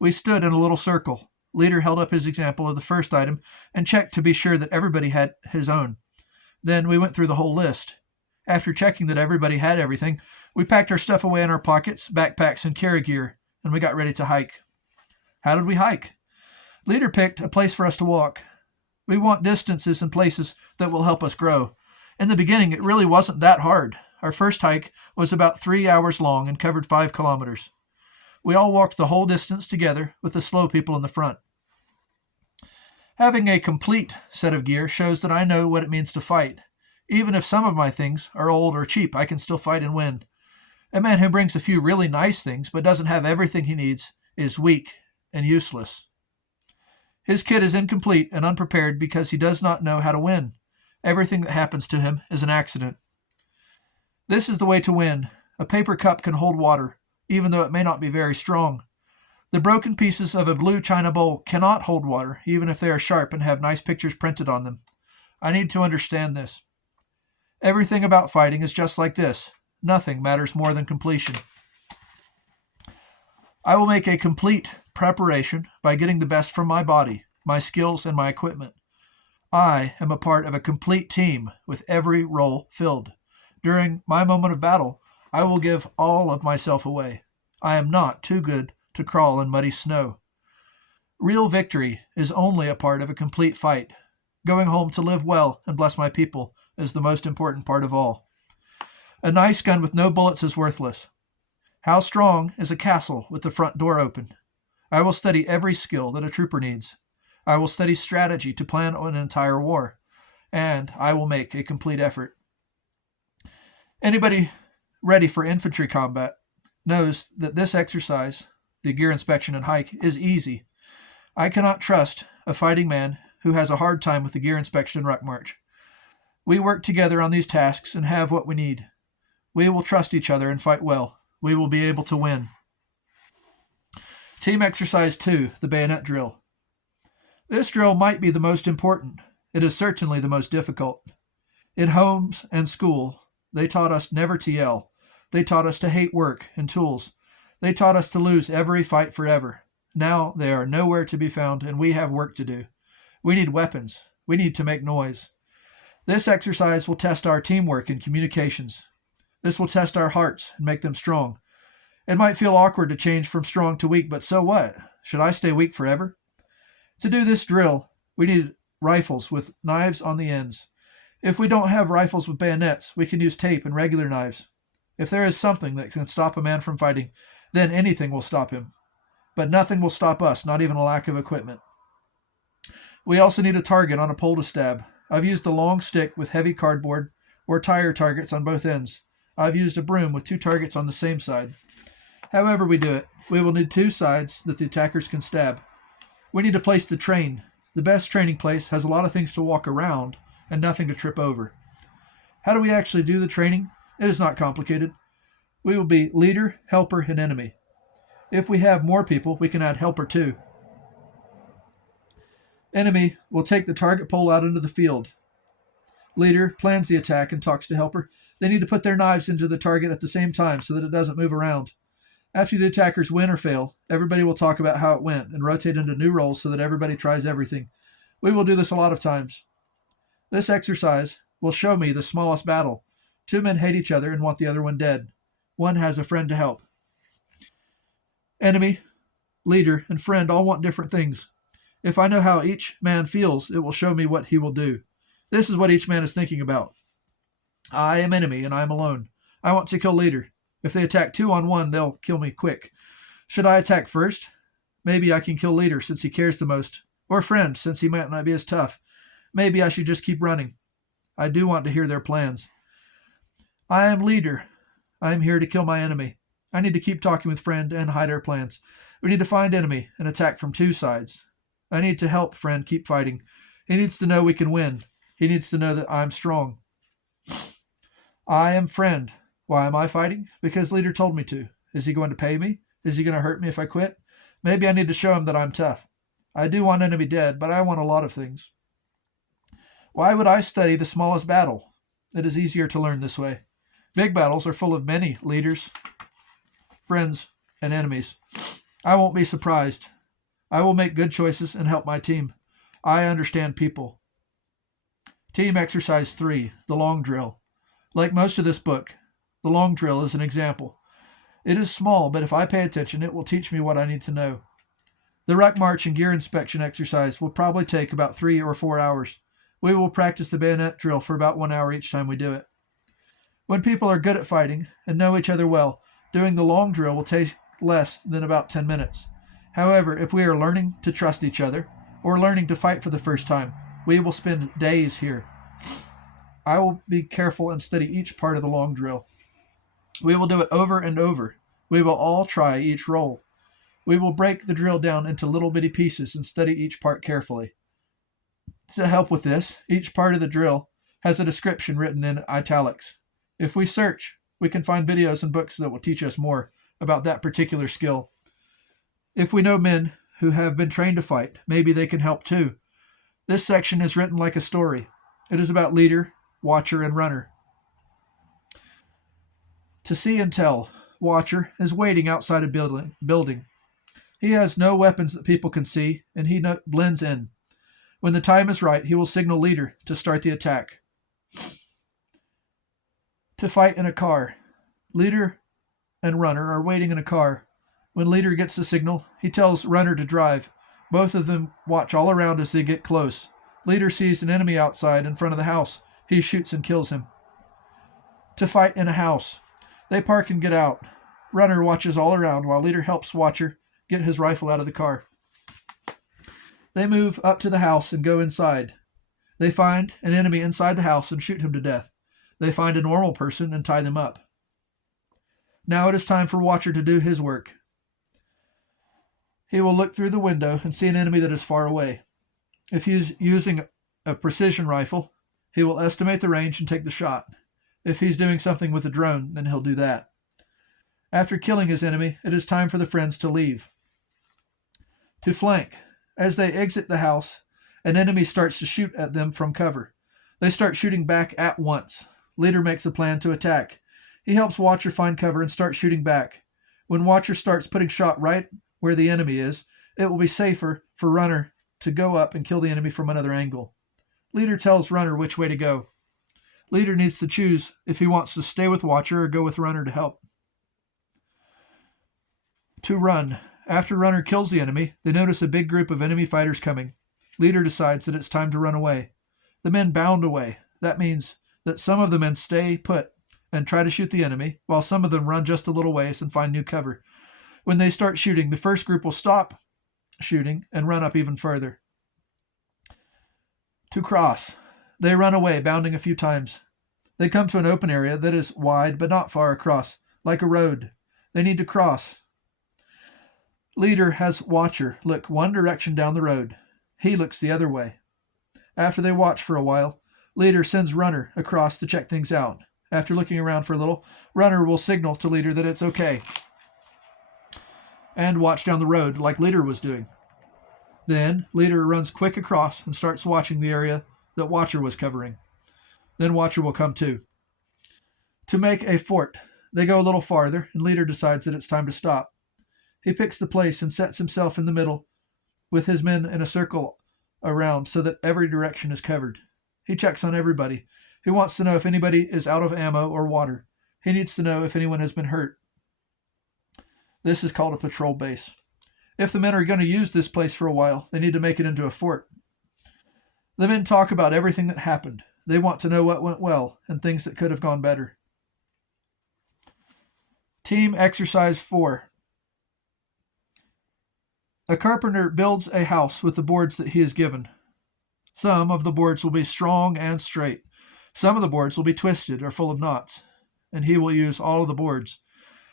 We stood in a little circle. Leader held up his example of the first item and checked to be sure that everybody had his own. Then we went through the whole list. After checking that everybody had everything, we packed our stuff away in our pockets, backpacks, and carry gear, and we got ready to hike. How did we hike? Leader picked a place for us to walk. We want distances and places that will help us grow. In the beginning, it really wasn't that hard. Our first hike was about 3 hours long and covered 5 kilometers. We all walked the whole distance together with the slow people in the front. Having a complete set of gear shows that I know what it means to fight. Even if some of my things are old or cheap, I can still fight and win. A man who brings a few really nice things but doesn't have everything he needs is weak and useless. His kit is incomplete and unprepared because he does not know how to win. Everything that happens to him is an accident. This is the way to win. A paper cup can hold water, even though it may not be very strong. The broken pieces of a blue china bowl cannot hold water, even if they are sharp and have nice pictures printed on them. I need to understand this. Everything about fighting is just like this. Nothing matters more than completion. I will make a complete preparation by getting the best from my body, my skills, and my equipment. I am a part of a complete team with every role filled. During my moment of battle, I will give all of myself away. I am not too good to crawl in muddy snow. Real victory is only a part of a complete fight. Going home to live well and bless my people is the most important part of all. A nice gun with no bullets is worthless. How strong is a castle with the front door open? I will study every skill that a trooper needs. I will study strategy to plan an entire war, and I will make a complete effort. Anybody ready for infantry combat knows that this exercise, the gear inspection and hike, is easy. I cannot trust a fighting man who has a hard time with the gear inspection and ruck march. We work together on these tasks and have what we need. We will trust each other and fight well. We will be able to win. Team Exercise 2, the bayonet drill. This drill might be the most important. It is certainly the most difficult. In homes and school, they taught us never to yell. They taught us to hate work and tools. They taught us to lose every fight forever. Now they are nowhere to be found, and we have work to do. We need weapons. We need to make noise. This exercise will test our teamwork and communications. This will test our hearts and make them strong. It might feel awkward to change from strong to weak, but so what? Should I stay weak forever? To do this drill, we need rifles with knives on the ends. If we don't have rifles with bayonets, we can use tape and regular knives. If there is something that can stop a man from fighting, then anything will stop him. But nothing will stop us, not even a lack of equipment. We also need a target on a pole to stab. I've used a long stick with heavy cardboard or tire targets on both ends. I've used a broom with 2 targets on the same side. However we do it, we will need 2 sides that the attackers can stab. We need a place to train. The best training place has a lot of things to walk around and nothing to trip over. How do we actually do the training? It is not complicated. We will be leader, helper, and enemy. If we have more people, we can add helper too. Enemy will take the target pole out into the field. Leader plans the attack and talks to helper. They need to put their knives into the target at the same time so that it doesn't move around. After the attackers win or fail, everybody will talk about how it went and rotate into new roles so that everybody tries everything. We will do this a lot of times. This exercise will show me the smallest battle. 2 men hate each other and want the other one dead. One has a friend to help. Enemy, leader, and friend all want different things. If I know how each man feels, it will show me what he will do. This is what each man is thinking about. I am enemy and I am alone. I want to kill leader. If they attack 2 on 1, they'll kill me quick. Should I attack first? Maybe I can kill leader since he cares the most. Or friend since he might not be as tough. Maybe I should just keep running. I do want to hear their plans. I am leader. I am here to kill my enemy. I need to keep talking with friend and hide our plans. We need to find enemy and attack from 2 sides. I need to help friend keep fighting. He needs to know we can win. He needs to know that I'm strong. I am friend. Why am I fighting? Because leader told me to. Is he going to pay me? Is he going to hurt me if I quit? Maybe I need to show him that I'm tough. I do want enemy dead, but I want a lot of things. Why would I study the smallest battle? It is easier to learn this way. Big battles are full of many leaders, friends, and enemies. I won't be surprised. I will make good choices and help my team. I understand people. Team Exercise 3, the long drill. Like most of this book, the long drill is an example. It is small, but if I pay attention, it will teach me what I need to know. The ruck march and gear inspection exercise will probably take about 3 or 4 hours. We will practice the bayonet drill for about 1 hour each time we do it. When people are good at fighting and know each other well, doing the long drill will take less than about 10 minutes. However, if we are learning to trust each other or learning to fight for the first time, we will spend days here. I will be careful and study each part of the long drill. We will do it over and over. We will all try each roll. We will break the drill down into little bitty pieces and study each part carefully. To help with this, each part of the drill has a description written in italics. If we search, we can find videos and books that will teach us more about that particular skill. If we know men who have been trained to fight, maybe they can help too. This section is written like a story. It is about leader, watcher, and runner. To see and tell, watcher is waiting outside a building. He has no weapons that people can see, and he blends in. When the time is right, he will signal leader to start the attack. To fight in a car. Leader and runner are waiting in a car. When leader gets the signal, he tells runner to drive. Both of them watch all around as they get close. Leader sees an enemy outside in front of the house. He shoots and kills him. To fight in a house. They park and get out. Runner watches all around while leader helps watcher get his rifle out of the car. They move up to the house and go inside. They find an enemy inside the house and shoot him to death. They find a normal person and tie them up. Now it is time for watcher to do his work. He will look through the window and see an enemy that is far away. If he is using a precision rifle, he will estimate the range and take the shot. If he's doing something with a drone, then he'll do that. After killing his enemy, it is time for the friends to leave. To flank. As they exit the house, an enemy starts to shoot at them from cover. They start shooting back at once. Leader makes a plan to attack. He helps watcher find cover and start shooting back. When watcher starts putting shot right where the enemy is, it will be safer for runner to go up and kill the enemy from another angle. Leader tells runner which way to go. Leader needs to choose if he wants to stay with watcher or go with runner to help. To run. After runner kills the enemy, they notice a big group of enemy fighters coming. Leader decides that it's time to run away. The men bound away. That means that some of the men stay put and try to shoot the enemy, while some of them run just a little ways and find new cover. When they start shooting, the first group will stop shooting and run up even further. To cross. They run away, bounding a few times. They come to an open area that is wide but not far across, like a road. They need to cross. Leader has watcher look one direction down the road. He looks the other way. After they watch for a while, leader sends runner across to check things out. After looking around for a little, runner will signal to leader that it's okay and watch down the road like leader was doing. Then leader runs quick across and starts watching the area that watcher was covering. Then watcher will come too. To make a fort, they go a little farther and leader decides that it's time to stop. He picks the place and sets himself in the middle with his men in a circle around so that every direction is covered. He checks on everybody. He wants to know if anybody is out of ammo or water. He needs to know if anyone has been hurt. This is called a patrol base. If the men are going to use this place for a while, they need to make it into a fort. The men talk about everything that happened. They want to know what went well and things that could have gone better. Team Exercise 4. A carpenter builds a house with the boards that he is given. Some of the boards will be strong and straight. Some of the boards will be twisted or full of knots, and he will use all of the boards.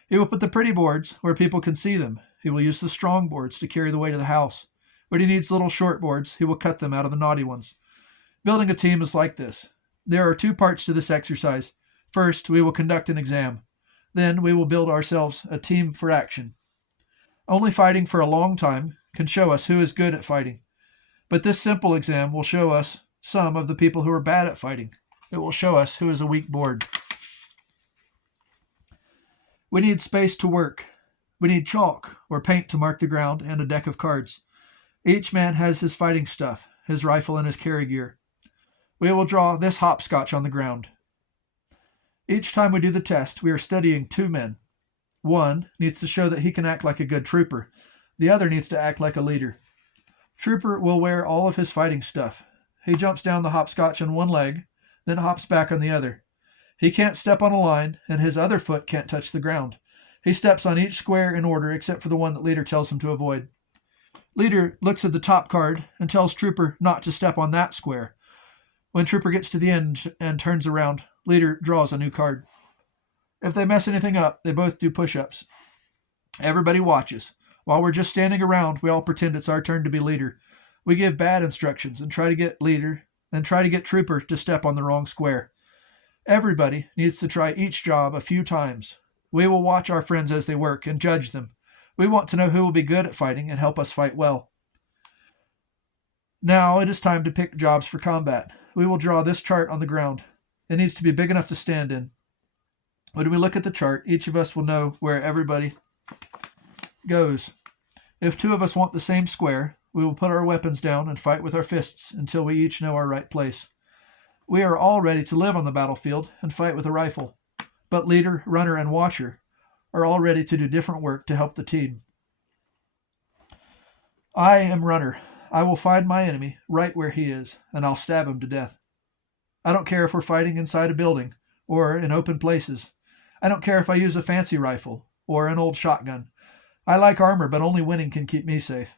He will put the pretty boards where people can see them. He will use the strong boards to carry the weight of the house. When he needs little short boards, he will cut them out of the knotty ones. Building a team is like this. There are 2 parts to this exercise. First, we will conduct an exam. Then we will build ourselves a team for action. Only fighting for a long time can show us who is good at fighting. But this simple exam will show us some of the people who are bad at fighting. It will show us who is a weak board. We need space to work. We need chalk or paint to mark the ground and a deck of cards. Each man has his fighting stuff, his rifle and his carry gear. We will draw this hopscotch on the ground. Each time we do the test, we are studying 2 men. One needs to show that he can act like a good trooper. The other needs to act like a leader. Trooper will wear all of his fighting stuff. He jumps down the hopscotch on one leg, then hops back on the other. He can't step on a line, and his other foot can't touch the ground. He steps on each square in order except for the one that leader tells him to avoid. Leader looks at the top card and tells Trooper not to step on that square. When Trooper gets to the end and turns around, leader draws a new card. If they mess anything up, they both do push-ups. Everybody watches. While we're just standing around, we all pretend it's our turn to be leader. We give bad instructions and try to get Trooper to step on the wrong square. Everybody needs to try each job a few times. We will watch our friends as they work and judge them. We want to know who will be good at fighting and help us fight well. Now it is time to pick jobs for combat. We will draw this chart on the ground. It needs to be big enough to stand in. When we look at the chart, each of us will know where everybody goes. If 2 of us want the same square, we will put our weapons down and fight with our fists until we each know our right place. We are all ready to live on the battlefield and fight with a rifle, but leader, runner, and watcher are all ready to do different work to help the team. I am runner. I will find my enemy right where he is, and I'll stab him to death. I don't care if we're fighting inside a building or in open places. I don't care if I use a fancy rifle or an old shotgun. I like armor, but only winning can keep me safe.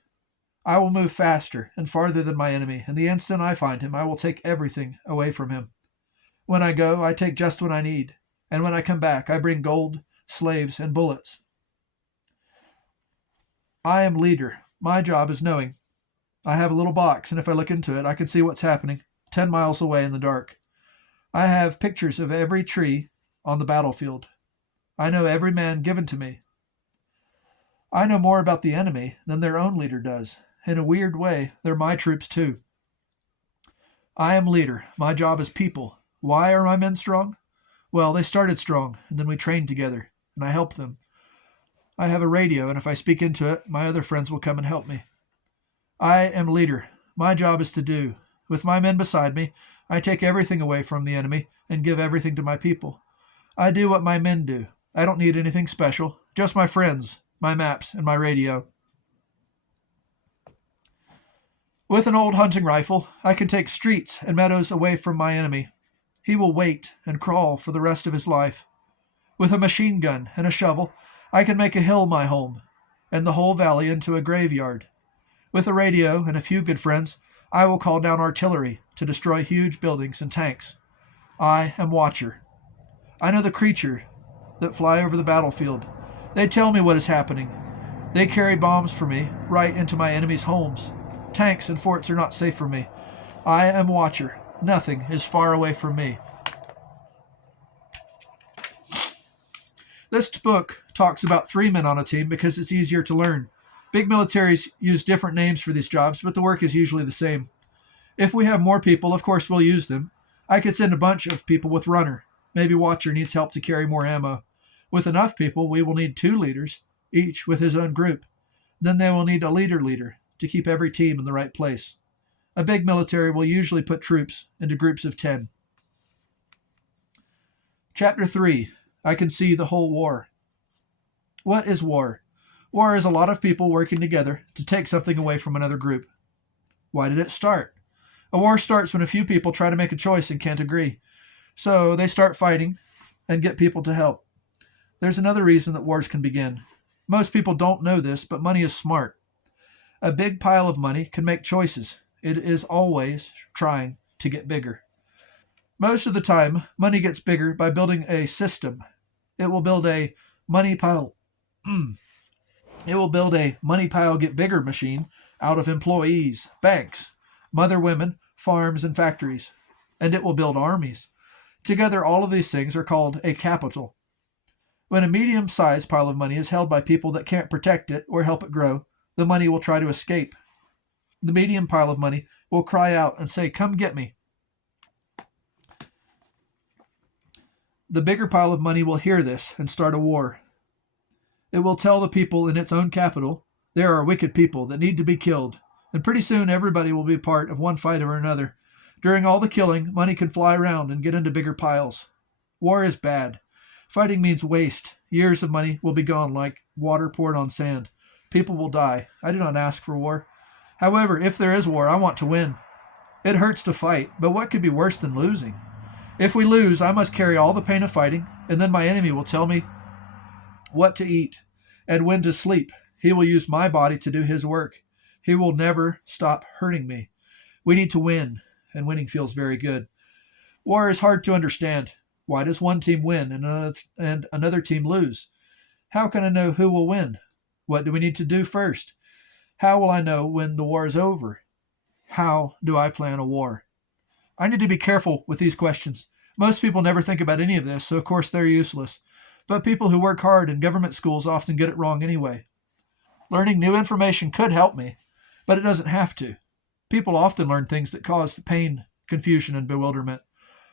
I will move faster and farther than my enemy, and the instant I find him, I will take everything away from him. When I go, I take just what I need, and when I come back, I bring gold, slaves, and bullets. I am leader. My job is knowing. I have a little box, and if I look into it, I can see what's happening 10 miles away in the dark. I have pictures of every tree on the battlefield. I know every man given to me. I know more about the enemy than their own leader does. In a weird way, they're my troops too. I am leader. My job is people. Why are my men strong? Well, they started strong, and then we trained together, and I helped them. I have a radio, and if I speak into it, my other friends will come and help me. I am leader. My job is to do. With my men beside me, I take everything away from the enemy and give everything to my people. I do what my men do. I don't need anything special, just my friends, my maps, and my radio. With an old hunting rifle, I can take streets and meadows away from my enemy. He will wait and crawl for the rest of his life. With a machine gun and a shovel, I can make a hill my home, and the whole valley into a graveyard. With a radio and a few good friends, I will call down artillery to destroy huge buildings and tanks. I am Watcher. I know the creature that fly over the battlefield. They tell me what is happening. They carry bombs for me right into my enemy's homes. Tanks and forts are not safe for me. I am Watcher. Nothing is far away from me. This book talks about 3 men on a team because it's easier to learn. Big militaries use different names for these jobs, but the work is usually the same. If we have more people, of course we'll use them. I could send a bunch of people with runner. Maybe Watcher needs help to carry more ammo. With enough people, we will need 2 leaders, each with his own group. Then they will need a leader to keep every team in the right place. A big military will usually put troops into groups of 10. Chapter 3. I can see the whole war. What is war? War is a lot of people working together to take something away from another group. Why did it start? A war starts when a few people try to make a choice and can't agree. So they start fighting and get people to help. There's another reason that wars can begin. Most people don't know this, but money is smart. A big pile of money can make choices. It is always trying to get bigger. Most of the time, money gets bigger by building a system. It will build a money pile. It will build a money pile get bigger machine out of employees, banks, mother women, farms, and factories. And it will build armies. Together, all of these things are called a capital. When a medium-sized pile of money is held by people that can't protect it or help it grow, the money will try to escape. The medium pile of money will cry out and say, "Come get me." The bigger pile of money will hear this and start a war. It will tell the people in its own capital, there are wicked people that need to be killed, and pretty soon everybody will be part of one fight or another. During all the killing, money can fly around and get into bigger piles. War is bad. Fighting means waste. Years of money will be gone like water poured on sand. People will die. I do not ask for war. However, if there is war, I want to win. It hurts to fight, but what could be worse than losing? If we lose, I must carry all the pain of fighting, and then my enemy will tell me what to eat and when to sleep. He will use my body to do his work. He will never stop hurting me. We need to win, and winning feels very good. War is hard to understand. Why does one team win and another team lose? How can I know who will win? What do we need to do first? How will I know when the war is over? How do I plan a war? I need to be careful with these questions. Most people never think about any of this, so of course they're useless. But people who work hard in government schools often get it wrong anyway. Learning new information could help me, but it doesn't have to. People often learn things that cause pain, confusion, and bewilderment.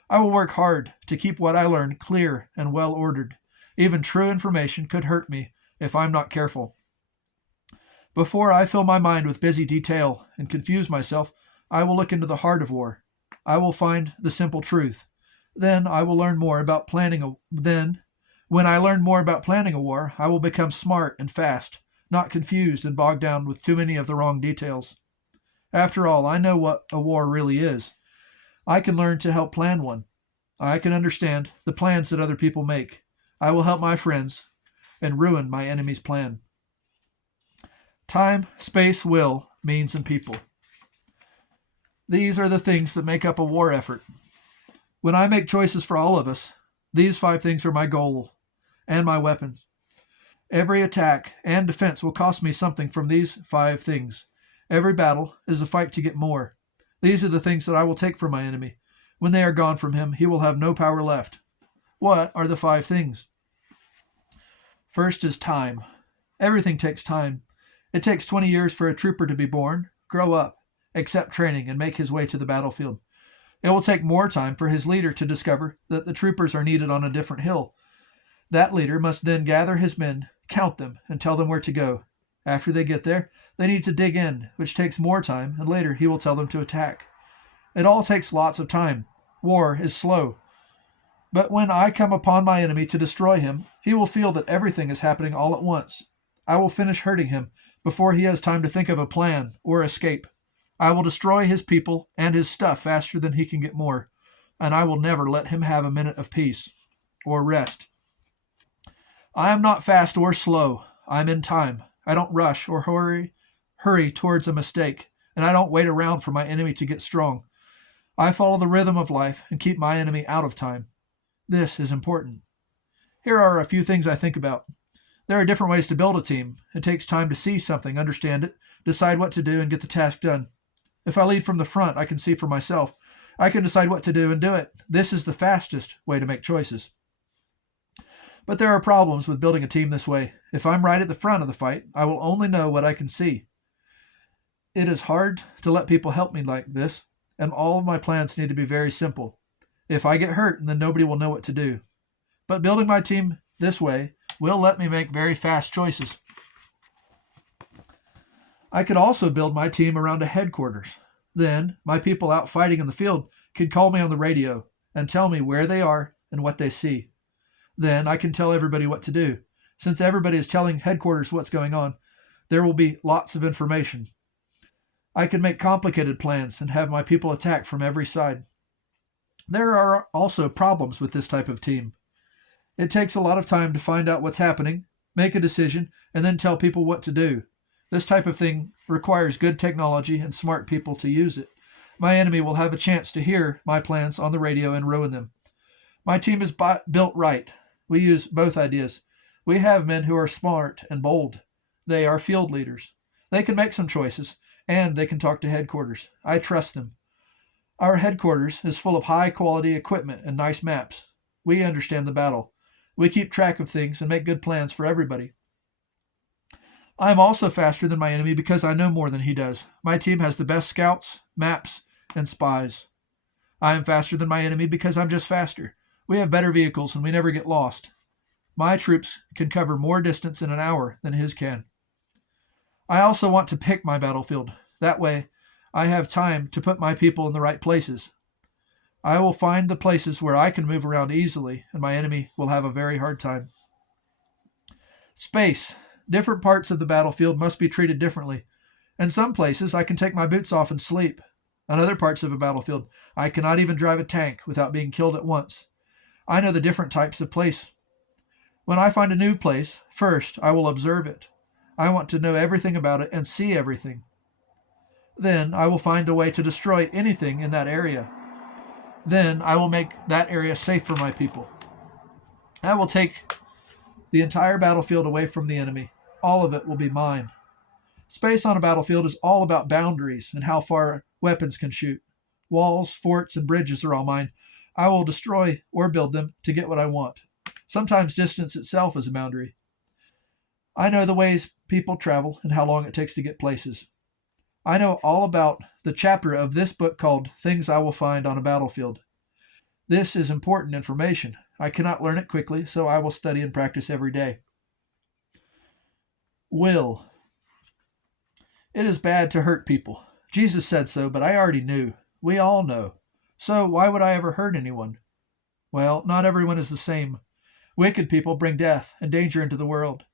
I will work hard to keep what I learn clear and well ordered. Even true information could hurt me if I'm not careful. Before I fill my mind with busy detail and confuse myself, I will look into the heart of war. I will find the simple truth. Then I will learn more about planning when I learn more about planning a war, I will become smart and fast. not confused and bogged down with too many of the wrong details. After all, I know what a war really is. I can learn to help plan one. I can understand the plans that other people make. I will help my friends and ruin my enemy's plan. Time, space, will, means, and people. These are the things that make up a war effort. When I make choices for all of us, these 5 things are my goal and my weapons. Every attack and defense will cost me something from these 5 things. Every battle is a fight to get more. These are the things that I will take from my enemy. When they are gone from him, he will have no power left. What are the 5 things? First is time. Everything takes time. It takes 20 years for a trooper to be born, grow up, accept training, and make his way to the battlefield. It will take more time for his leader to discover that the troopers are needed on a different hill. That leader must then gather his men, count them, and tell them where to go. After they get there, they need to dig in, which takes more time, and later he will tell them to attack. It all takes lots of time. War is slow. But when I come upon my enemy to destroy him, he will feel that everything is happening all at once. I will finish hurting him before he has time to think of a plan or escape. I will destroy his people and his stuff faster than he can get more, and I will never let him have a minute of peace or rest. I am not fast or slow. I'm in time. I don't rush or hurry towards a mistake, and I don't wait around for my enemy to get strong. I follow the rhythm of life and keep my enemy out of time. This is important. Here are a few things I think about. There are different ways to build a team. It takes time to see something, understand it, decide what to do, and get the task done. If I lead from the front, I can see for myself. I can decide what to do and do it. This is the fastest way to make choices. But there are problems with building a team this way. If I'm right at the front of the fight, I will only know what I can see. It is hard to let people help me like this, and all of my plans need to be very simple. If I get hurt, then nobody will know what to do. But building my team this way will let me make very fast choices. I could also build my team around a headquarters. Then, my people out fighting in the field could call me on the radio and tell me where they are and what they see. Then I can tell everybody what to do. Since everybody is telling headquarters what's going on, there will be lots of information. I can make complicated plans and have my people attack from every side. There are also problems with this type of team. It takes a lot of time to find out what's happening, make a decision, and then tell people what to do. This type of thing requires good technology and smart people to use it. My enemy will have a chance to hear my plans on the radio and ruin them. My team is built right. We use both ideas. We have men who are smart and bold. They are field leaders. They can make some choices, and they can talk to headquarters. I trust them. Our headquarters is full of high-quality equipment and nice maps. We understand the battle. We keep track of things and make good plans for everybody. I am also faster than my enemy because I know more than he does. My team has the best scouts, maps, and spies. I am faster than my enemy because I'm just faster. We have better vehicles and we never get lost. My troops can cover more distance in an hour than his can. I also want to pick my battlefield. That way, I have time to put my people in the right places. I will find the places where I can move around easily, and my enemy will have a very hard time. Space. Different parts of the battlefield must be treated differently. In some places, I can take my boots off and sleep. On other parts of a battlefield, I cannot even drive a tank without being killed at once. I know the different types of place. When I find a new place, first I will observe it. I want to know everything about it and see everything. Then I will find a way to destroy anything in that area. Then I will make that area safe for my people. I will take the entire battlefield away from the enemy. All of it will be mine. Space on a battlefield is all about boundaries and how far weapons can shoot. Walls, forts, and bridges are all mine. I will destroy or build them to get what I want. Sometimes distance itself is a boundary. I know the ways people travel and how long it takes to get places. I know all about the chapter of this book called Things I Will Find on a Battlefield. This is important information. I cannot learn it quickly, so I will study and practice every day. Will. It is bad to hurt people. Jesus said so, but I already knew. We all know. So why would I ever hurt anyone? Well, not everyone is the same. Wicked people bring death and danger into the world.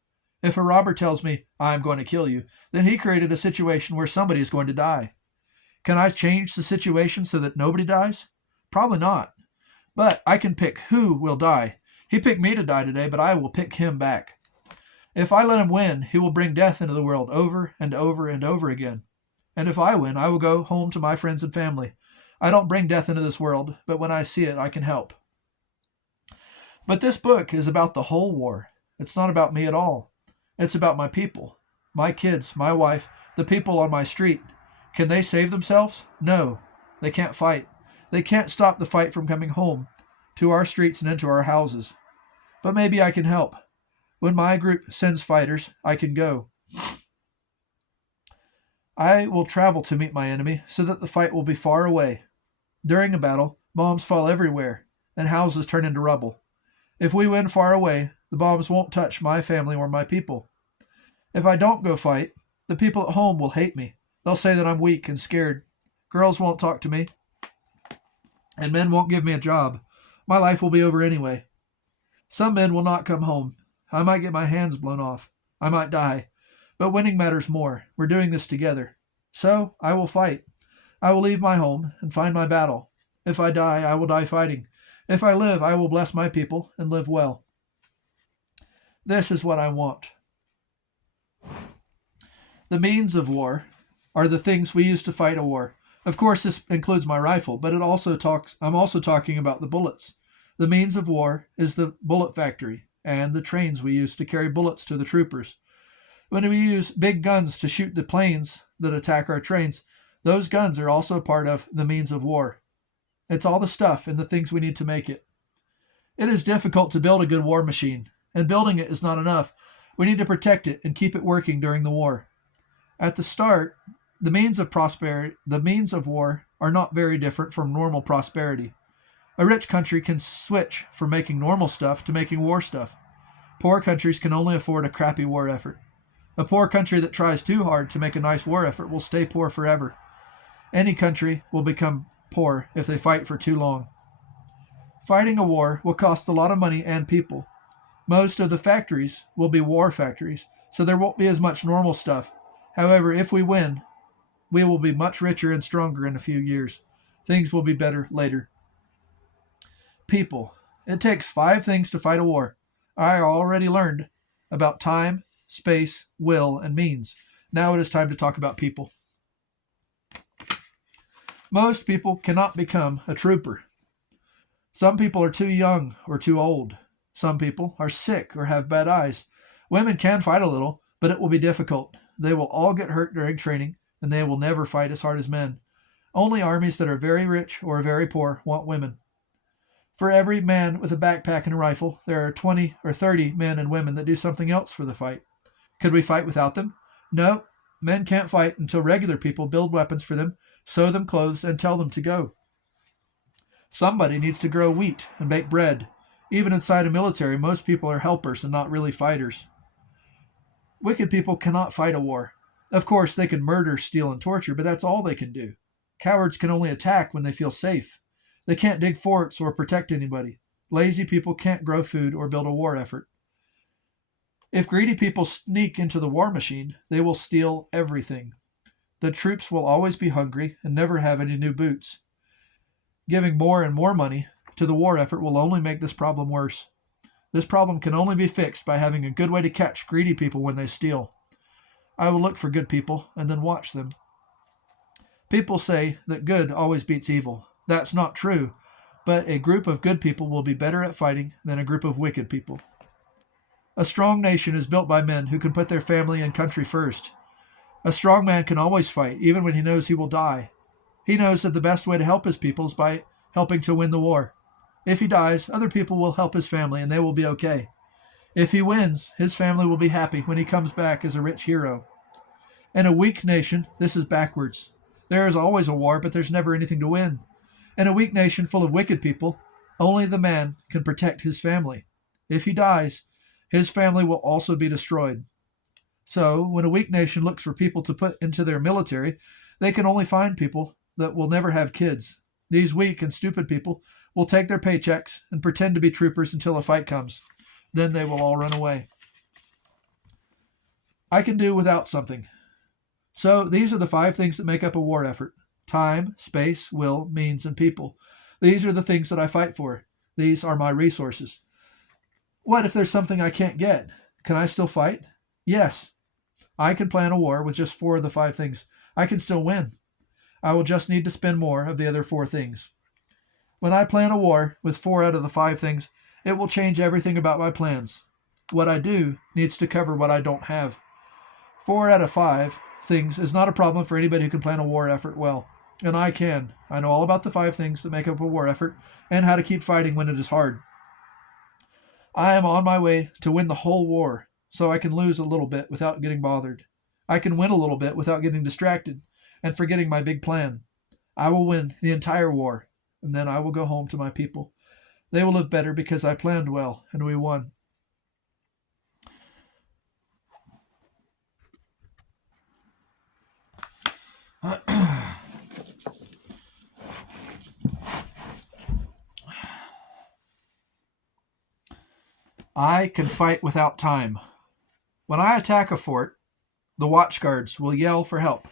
If a robber tells me, I'm going to kill you, then he created a situation where somebody is going to die. Can I change the situation so that nobody dies? Probably not. But I can pick who will die. He picked me to die today, but I will pick him back. If I let him win, he will bring death into the world over and over and over again. And if I win, I will go home to my friends and family. I don't bring death into this world, but when I see it, I can help. But this book is about the whole war. It's not about me at all. It's about my people, my kids, my wife, the people on my street. Can they save themselves? No, they can't fight. They can't stop the fight from coming home, to our streets and into our houses. But maybe I can help. When my group sends fighters, I can go. I will travel to meet my enemy so that the fight will be far away. During a battle, bombs fall everywhere, and houses turn into rubble. If we win far away, the bombs won't touch my family or my people. If I don't go fight, the people at home will hate me. They'll say that I'm weak and scared. Girls won't talk to me, and men won't give me a job. My life will be over anyway. Some men will not come home. I might get my hands blown off. I might die. But winning matters more. We're doing this together. So I will fight. I will leave my home and find my battle. If I die, I will die fighting. If I live, I will bless my people and live well. This is what I want. The means of war are the things we use to fight a war. Of course, this includes my rifle, but I'm also talking about the bullets. The means of war is the bullet factory and the trains we use to carry bullets to the troopers. When we use big guns to shoot the planes that attack our trains, those guns are also part of the means of war. It's all the stuff and the things we need to make it. It is difficult to build a good war machine, and building it is not enough. We need to protect it and keep it working during the war. At the start, the means of war are not very different from normal prosperity. A rich country can switch from making normal stuff to making war stuff. Poor countries can only afford a crappy war effort. A poor country that tries too hard to make a nice war effort will stay poor forever. Any country will become poor if they fight for too long. Fighting a war will cost a lot of money and people. Most of the factories will be war factories, so there won't be as much normal stuff. However, if we win, we will be much richer and stronger in a few years. Things will be better later. People. It takes 5 things to fight a war. I already learned about time, space, will, and means. Now it is time to talk about people. Most people cannot become a trooper. Some people are too young or too old. Some people are sick or have bad eyes. Women can fight a little, but it will be difficult. They will all get hurt during training, and they will never fight as hard as men. Only armies that are very rich or very poor want women. For every man with a backpack and a rifle, there are 20 or 30 men and women that do something else for the fight. Could we fight without them? No, men can't fight until regular people build weapons for them, sew them clothes, and tell them to go. Somebody needs to grow wheat and bake bread. Even inside a military, most people are helpers and not really fighters. Wicked people cannot fight a war. Of course, they can murder, steal, and torture, but that's all they can do. Cowards can only attack when they feel safe. They can't dig forts or protect anybody. Lazy people can't grow food or build a war effort. If greedy people sneak into the war machine, they will steal everything. The troops will always be hungry and never have any new boots. Giving more and more money to the war effort will only make this problem worse. This problem can only be fixed by having a good way to catch greedy people when they steal. I will look for good people and then watch them. People say that good always beats evil. That's not true, but a group of good people will be better at fighting than a group of wicked people. A strong nation is built by men who can put their family and country first. A strong man can always fight, even when he knows he will die. He knows that the best way to help his people is by helping to win the war. If he dies, other people will help his family and they will be okay. If he wins, his family will be happy when he comes back as a rich hero. In a weak nation, this is backwards. There is always a war, but there's never anything to win. In a weak nation full of wicked people, only the man can protect his family. If he dies, his family will also be destroyed. So, when a weak nation looks for people to put into their military, they can only find people that will never have kids. These weak and stupid people will take their paychecks and pretend to be troopers until a fight comes. Then they will all run away. I can do without something. So these are the 5 things that make up a war effort: time, space, will, means, and people. These are the things that I fight for. These are my resources. What if there's something I can't get? Can I still fight? Yes. I can plan a war with just 4 of the 5 things. I can still win. I will just need to spend more of the other 4 things. When I plan a war with 4 out of the 5 things, it will change everything about my plans. What I do needs to cover what I don't have. 4 out of 5 things is not a problem for anybody who can plan a war effort well. And I can. I know all about the 5 things that make up a war effort and how to keep fighting when it is hard. I am on my way to win the whole war, so I can lose a little bit without getting bothered. I can win a little bit without getting distracted and forgetting my big plan. I will win the entire war, and then I will go home to my people. They will live better because I planned well and we won. I can fight without time. When I attack a fort, the watchguards will yell for help.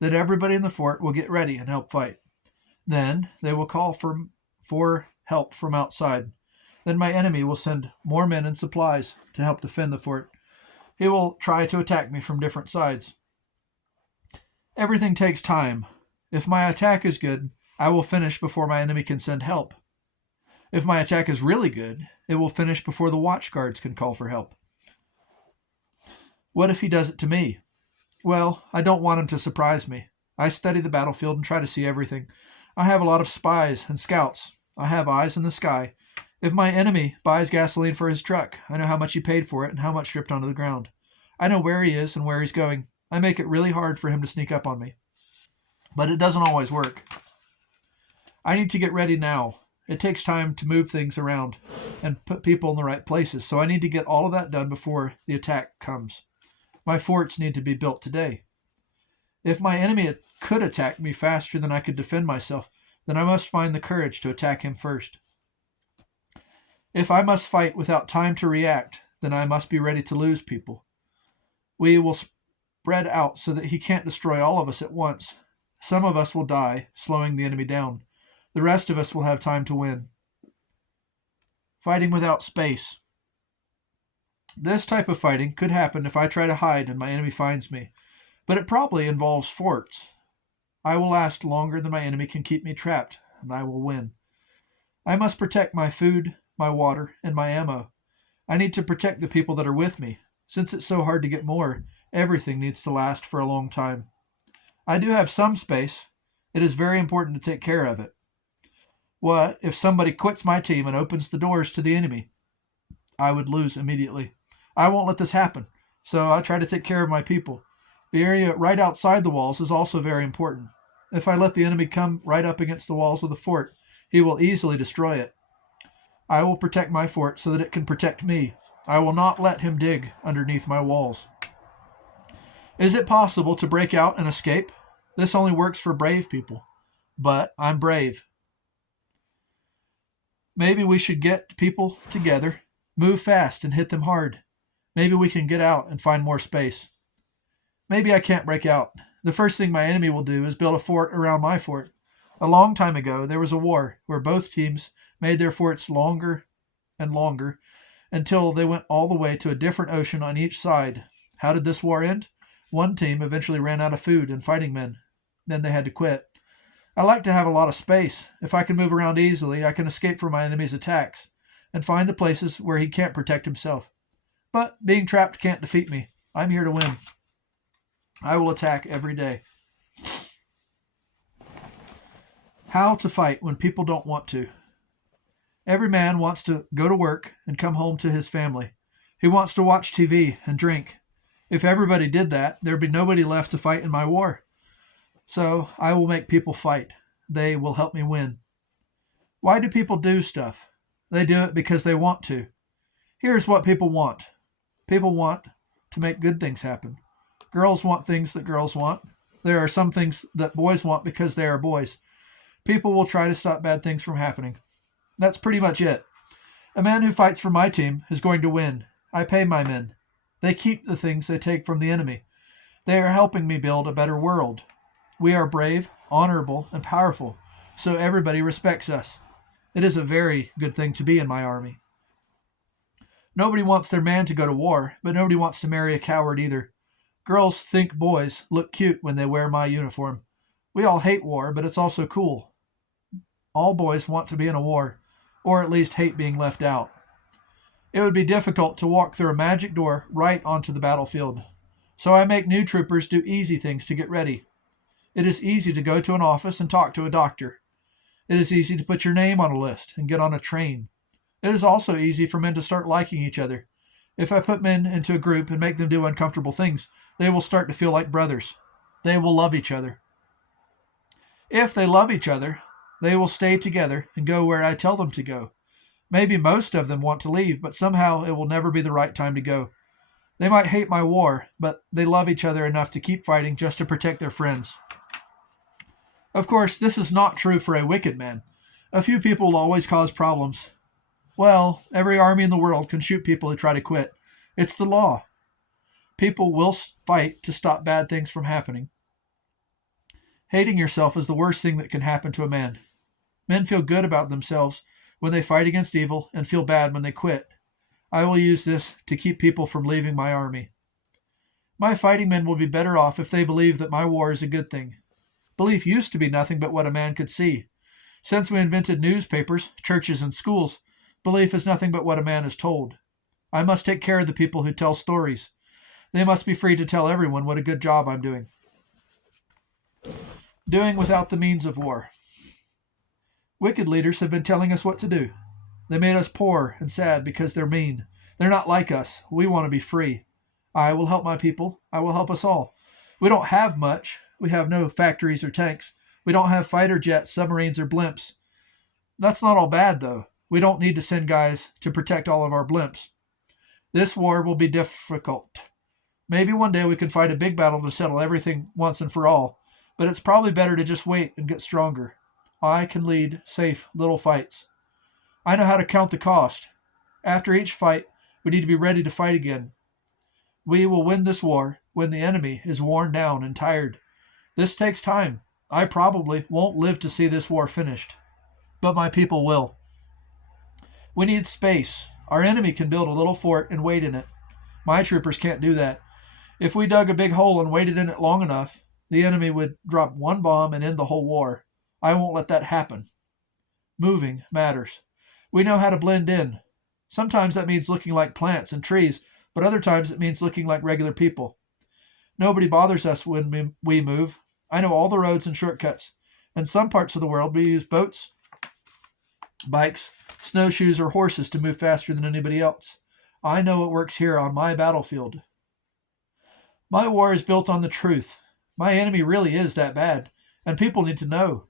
Then everybody in the fort will get ready and help fight. Then they will call for help from outside. Then my enemy will send more men and supplies to help defend the fort. He will try to attack me from different sides. Everything takes time. If my attack is good, I will finish before my enemy can send help. If my attack is really good, it will finish before the watchguards can call for help. What if he does it to me? Well, I don't want him to surprise me. I study the battlefield and try to see everything. I have a lot of spies and scouts. I have eyes in the sky. If my enemy buys gasoline for his truck, I know how much he paid for it and how much dripped onto the ground. I know where he is and where he's going. I make it really hard for him to sneak up on me. But it doesn't always work. I need to get ready now. It takes time to move things around and put people in the right places, so I need to get all of that done before the attack comes. My forts need to be built today. If my enemy could attack me faster than I could defend myself, then I must find the courage to attack him first. If I must fight without time to react, then I must be ready to lose people. We will spread out so that he can't destroy all of us at once. Some of us will die, slowing the enemy down. The rest of us will have time to win. Fighting without space. This type of fighting could happen if I try to hide and my enemy finds me, but it probably involves forts. I will last longer than my enemy can keep me trapped, and I will win. I must protect my food, my water, and my ammo. I need to protect the people that are with me. Since it's so hard to get more, everything needs to last for a long time. I do have some space. It is very important to take care of it. What if somebody quits my team and opens the doors to the enemy? I would lose immediately. I won't let this happen, so I try to take care of my people. The area right outside the walls is also very important. If I let the enemy come right up against the walls of the fort, he will easily destroy it. I will protect my fort so that it can protect me. I will not let him dig underneath my walls. Is it possible to break out and escape? This only works for brave people. But I'm brave. Maybe we should get people together, move fast, and hit them hard. Maybe we can get out and find more space. Maybe I can't break out. The first thing my enemy will do is build a fort around my fort. A long time ago, there was a war where both teams made their forts longer and longer until they went all the way to a different ocean on each side. How did this war end? One team eventually ran out of food and fighting men. Then they had to quit. I like to have a lot of space. If I can move around easily, I can escape from my enemy's attacks and find the places where he can't protect himself. But being trapped can't defeat me. I'm here to win. I will attack every day. How to fight when people don't want to. Every man wants to go to work and come home to his family. He wants to watch TV and drink. If everybody did that, there'd be nobody left to fight in my war. So I will make people fight. They will help me win. Why do people do stuff? They do it because they want to. Here's what people want. People want to make good things happen. Girls want things that girls want. There are some things that boys want because they are boys. People will try to stop bad things from happening. That's pretty much it. A man who fights for my team is going to win. I pay my men. They keep the things they take from the enemy. They are helping me build a better world. We are brave, honorable, and powerful, so everybody respects us. It is a very good thing to be in my army. Nobody wants their man to go to war, but nobody wants to marry a coward either. Girls think boys look cute when they wear my uniform. We all hate war, but it's also cool. All boys want to be in a war, or at least hate being left out. It would be difficult to walk through a magic door right onto the battlefield. So I make new troopers do easy things to get ready. It is easy to go to an office and talk to a doctor. It is easy to put your name on a list and get on a train. It is also easy for men to start liking each other. If I put men into a group and make them do uncomfortable things, they will start to feel like brothers. They will love each other. If they love each other, they will stay together and go where I tell them to go. Maybe most of them want to leave, but somehow it will never be the right time to go. They might hate my war, but they love each other enough to keep fighting just to protect their friends. Of course, this is not true for a wicked man. A few people will always cause problems. Well, every army in the world can shoot people who try to quit. It's the law. People will fight to stop bad things from happening. Hating yourself is the worst thing that can happen to a man. Men feel good about themselves when they fight against evil and feel bad when they quit. I will use this to keep people from leaving my army. My fighting men will be better off if they believe that my war is a good thing. Belief used to be nothing but what a man could see. Since we invented newspapers, churches, and schools, belief is nothing but what a man is told. I must take care of the people who tell stories. They must be free to tell everyone what a good job I'm doing. Doing without the means of war. Wicked leaders have been telling us what to do. They made us poor and sad because they're mean. They're not like us. We want to be free. I will help my people. I will help us all. We don't have much. We have no factories or tanks. We don't have fighter jets, submarines, or blimps. That's not all bad, though. We don't need to send guys to protect all of our blimps. This war will be difficult. Maybe one day we can fight a big battle to settle everything once and for all, but it's probably better to just wait and get stronger. I can lead safe little fights. I know how to count the cost. After each fight, we need to be ready to fight again. We will win this war when the enemy is worn down and tired. This takes time. I probably won't live to see this war finished, but my people will. We need space. Our enemy can build a little fort and wait in it. My troopers can't do that. If we dug a big hole and waited in it long enough, the enemy would drop one bomb and end the whole war. I won't let that happen. Moving matters. We know how to blend in. Sometimes that means looking like plants and trees, but other times it means looking like regular people. Nobody bothers us when we move. I know all the roads and shortcuts. In some parts of the world, we use boats, bikes, snowshoes, or horses to move faster than anybody else. I know what works here on my battlefield. My war is built on the truth. My enemy really is that bad, and people need to know.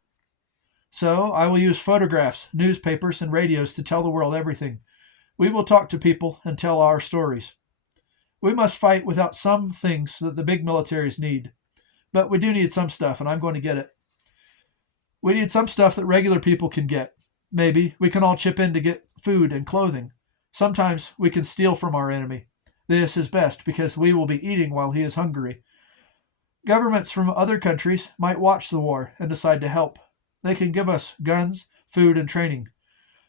So I will use photographs, newspapers, and radios to tell the world everything. We will talk to people and tell our stories. We must fight without some things that the big militaries need. But we do need some stuff, and I'm going to get it. We need some stuff that regular people can get. Maybe we can all chip in to get food and clothing. Sometimes we can steal from our enemy. This is best because we will be eating while he is hungry. Governments from other countries might watch the war and decide to help. They can give us guns, food, and training.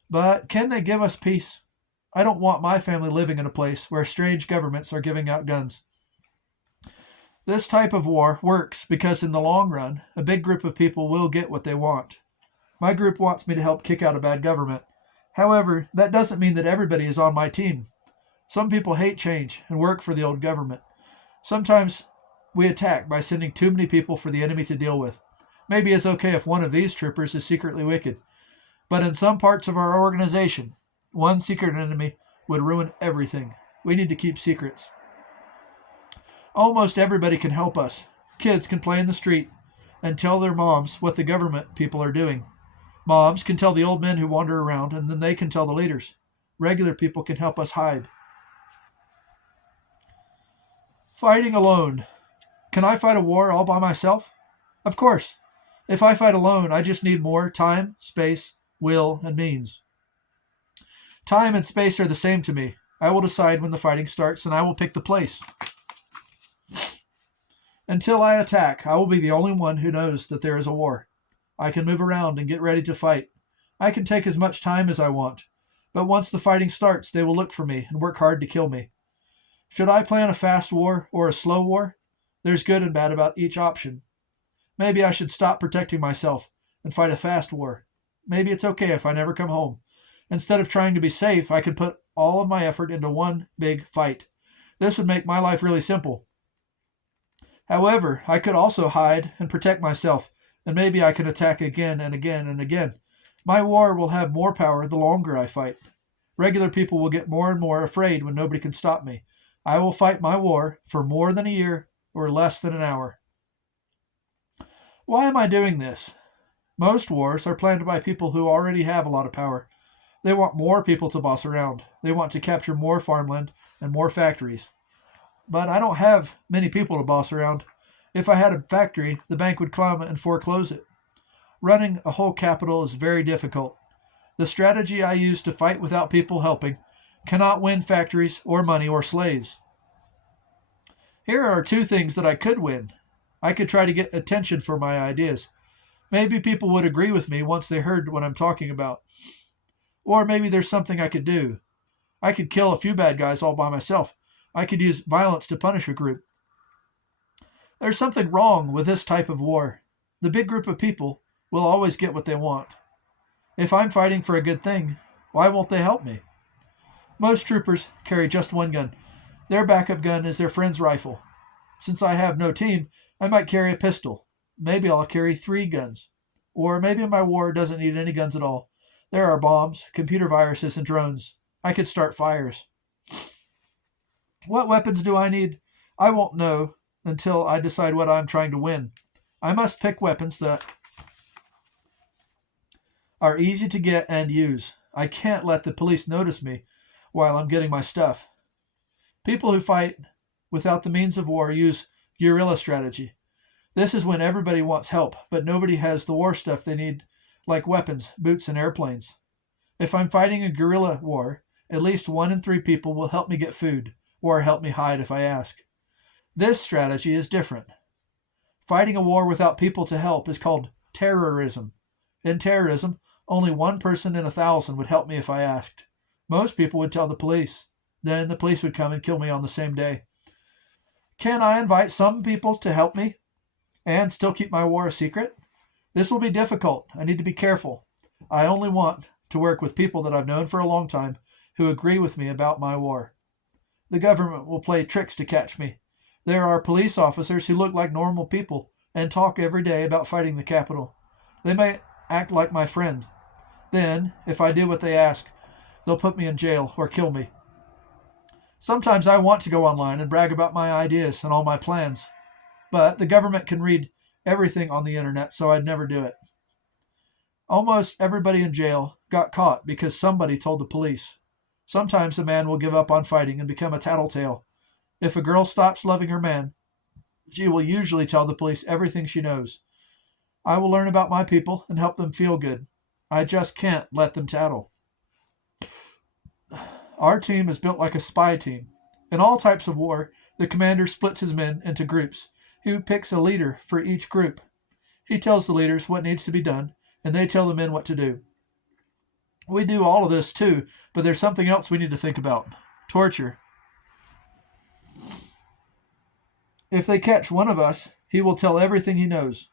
But can they give us peace? I don't want my family living in a place where strange governments are giving out guns. This type of war works because in the long run, a big group of people will get what they want. My group wants me to help kick out a bad government. However, that doesn't mean that everybody is on my team. Some people hate change and work for the old government. Sometimes we attack by sending too many people for the enemy to deal with. Maybe it's okay if one of these troopers is secretly wicked. But in some parts of our organization, one secret enemy would ruin everything. We need to keep secrets. Almost everybody can help us. Kids can play in the street and tell their moms what the government people are doing. Moms can tell the old men who wander around, and then they can tell the leaders. Regular people can help us hide. Fighting alone. Can I fight a war all by myself? Of course. If I fight alone, I just need more time, space, will, and means. Time and space are the same to me. I will decide when the fighting starts, and I will pick the place. Until I attack, I will be the only one who knows that there is a war. I can move around and get ready to fight. I can take as much time as I want. But once the fighting starts, they will look for me and work hard to kill me. Should I plan a fast war or a slow war? There's good and bad about each option. Maybe I should stop protecting myself and fight a fast war. Maybe it's okay if I never come home. Instead of trying to be safe, I can put all of my effort into one big fight. This would make my life really simple. However, I could also hide and protect myself, and maybe I can attack again and again and again. My war will have more power the longer I fight. Regular people will get more and more afraid when nobody can stop me. I will fight my war for more than a year or less than an hour. Why am I doing this? Most wars are planned by people who already have a lot of power. They want more people to boss around. They want to capture more farmland and more factories. But I don't have many people to boss around. If I had a factory, the bank would come and foreclose it. Running a whole capital is very difficult. The strategy I use to fight without people helping cannot win factories or money or slaves. Here are two things that I could win. I could try to get attention for my ideas. Maybe people would agree with me once they heard what I'm talking about. Or maybe there's something I could do. I could kill a few bad guys all by myself. I could use violence to punish a group. There's something wrong with this type of war. The big group of people will always get what they want. If I'm fighting for a good thing, why won't they help me? Most troopers carry just one gun. Their backup gun is their friend's rifle. Since I have no team, I might carry a pistol. Maybe I'll carry 3 guns. Or maybe my war doesn't need any guns at all. There are bombs, computer viruses, and drones. I could start fires. What weapons do I need? I won't know until I decide what I'm trying to win. I must pick weapons that are easy to get and use. I can't let the police notice me while I'm getting my stuff. People who fight without the means of war use guerrilla strategy. This is when everybody wants help, but nobody has the war stuff they need, like weapons, boots, and airplanes. If I'm fighting a guerrilla war, at least 1 in 3 people will help me get food, or help me hide if I ask. This strategy is different. Fighting a war without people to help is called terrorism. In terrorism, only 1 person in 1,000 would help me if I asked. Most people would tell the police. Then the police would come and kill me on the same day. Can I invite some people to help me and still keep my war a secret? This will be difficult. I need to be careful. I only want to work with people that I've known for a long time who agree with me about my war. The government will play tricks to catch me. There are police officers who look like normal people and talk every day about fighting the capital. They may act like my friend. Then, if I do what they ask, they'll put me in jail or kill me. Sometimes I want to go online and brag about my ideas and all my plans, but the government can read everything on the internet, so I'd never do it. Almost everybody in jail got caught because somebody told the police. Sometimes a man will give up on fighting and become a tattletale. If a girl stops loving her man, she will usually tell the police everything she knows. I will learn about my people and help them feel good. I just can't let them tattle. Our team is built like a spy team. In all types of war, the commander splits his men into groups. He picks a leader for each group. He tells the leaders what needs to be done, and they tell the men what to do. We do all of this too, but there's something else we need to think about. Torture. If they catch one of us, he will tell everything he knows.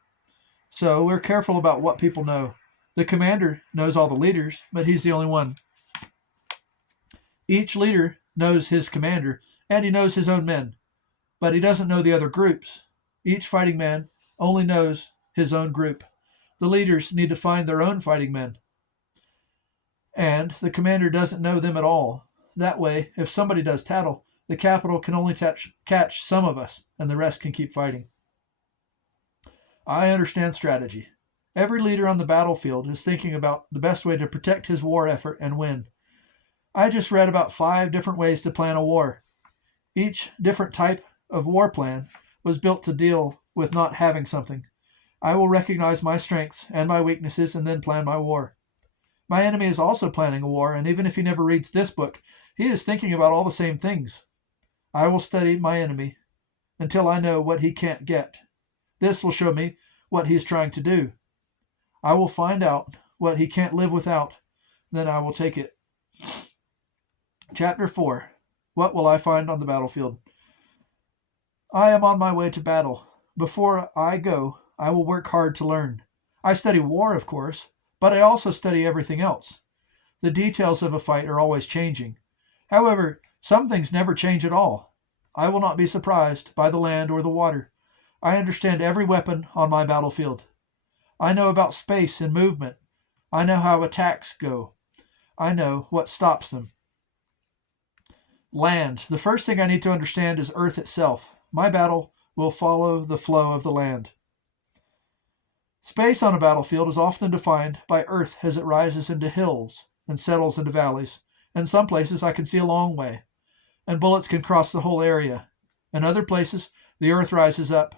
So we're careful about what people know. The commander knows all the leaders, but he's the only one. Each leader knows his commander, and he knows his own men, but he doesn't know the other groups. Each fighting man only knows his own group. The leaders need to find their own fighting men, and the commander doesn't know them at all. That way, if somebody does tattle, the capital can only catch some of us, and the rest can keep fighting. I understand strategy. Every leader on the battlefield is thinking about the best way to protect his war effort and win. I just read about 5 different ways to plan a war. Each different type of war plan was built to deal with not having something. I will recognize my strengths and my weaknesses and then plan my war. My enemy is also planning a war, and even if he never reads this book, he is thinking about all the same things. I will study my enemy until I know what he can't get. This will show me what he is trying to do. I will find out what he can't live without, then I will take it. Chapter 4. What will I find on the battlefield? I am on my way to battle. Before I go, I will work hard to learn. I study war, of course, but I also study everything else. The details of a fight are always changing. However, some things never change at all. I will not be surprised by the land or the water. I understand every weapon on my battlefield. I know about space and movement. I know how attacks go. I know what stops them. Land. The first thing I need to understand is Earth itself. My battle will follow the flow of the land. Space on a battlefield is often defined by Earth as it rises into hills and settles into valleys. In some places, I can see a long way, and bullets can cross the whole area. In other places, the Earth rises up.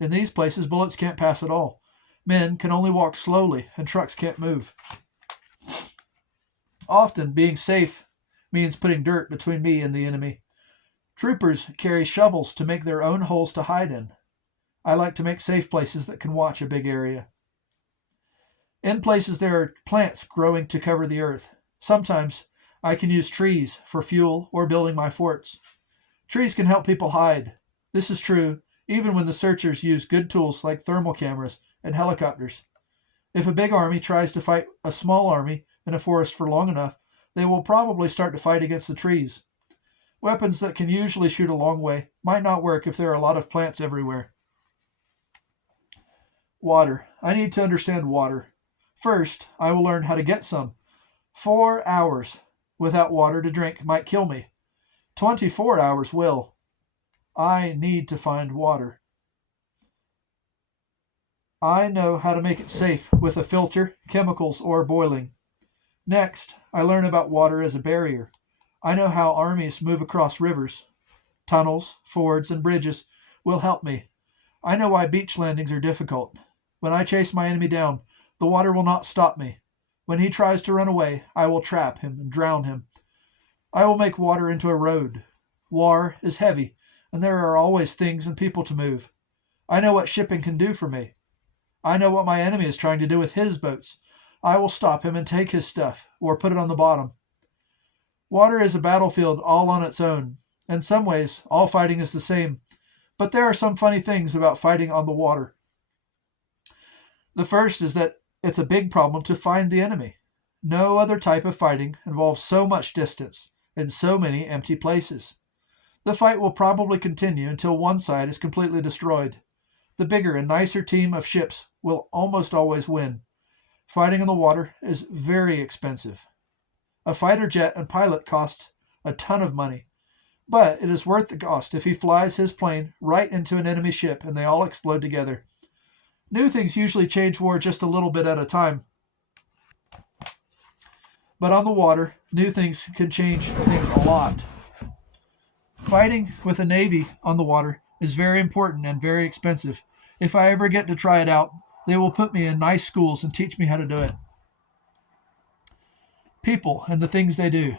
In these places, bullets can't pass at all. Men can only walk slowly, and trucks can't move. Often, being safe means putting dirt between me and the enemy. Troopers carry shovels to make their own holes to hide in. I like to make safe places that can watch a big area. In places there are plants growing to cover the earth. Sometimes I can use trees for fuel or building my forts. Trees can help people hide. This is true even when the searchers use good tools like thermal cameras and helicopters. If a big army tries to fight a small army in a forest for long enough, they will probably start to fight against the trees. Weapons that can usually shoot a long way might not work if there are a lot of plants everywhere. Water. I need to understand water. First, I will learn how to get some. 4 hours without water to drink might kill me. 24 hours will. I need to find water. I know how to make it safe with a filter, chemicals, or boiling. Next, I learn about water as a barrier. I know how armies move across rivers. Tunnels, fords, and bridges will help me. I know why beach landings are difficult. When I chase my enemy down, the water will not stop me. When he tries to run away, I will trap him and drown him. I will make water into a road. War is heavy, and there are always things and people to move. I know what shipping can do for me. I know what my enemy is trying to do with his boats. I will stop him and take his stuff, or put it on the bottom. Water is a battlefield all on its own. In some ways, all fighting is the same, but there are some funny things about fighting on the water. The first is that it's a big problem to find the enemy. No other type of fighting involves so much distance and so many empty places. The fight will probably continue until one side is completely destroyed. The bigger and nicer team of ships will almost always win. Fighting on the water is very expensive. A fighter jet and pilot cost a ton of money, but it is worth the cost if he flies his plane right into an enemy ship and they all explode together. New things usually change war just a little bit at a time. But on the water, new things can change things a lot. Fighting with a navy on the water is very important and very expensive. If I ever get to try it out, they will put me in nice schools and teach me how to do it. People and the things they do.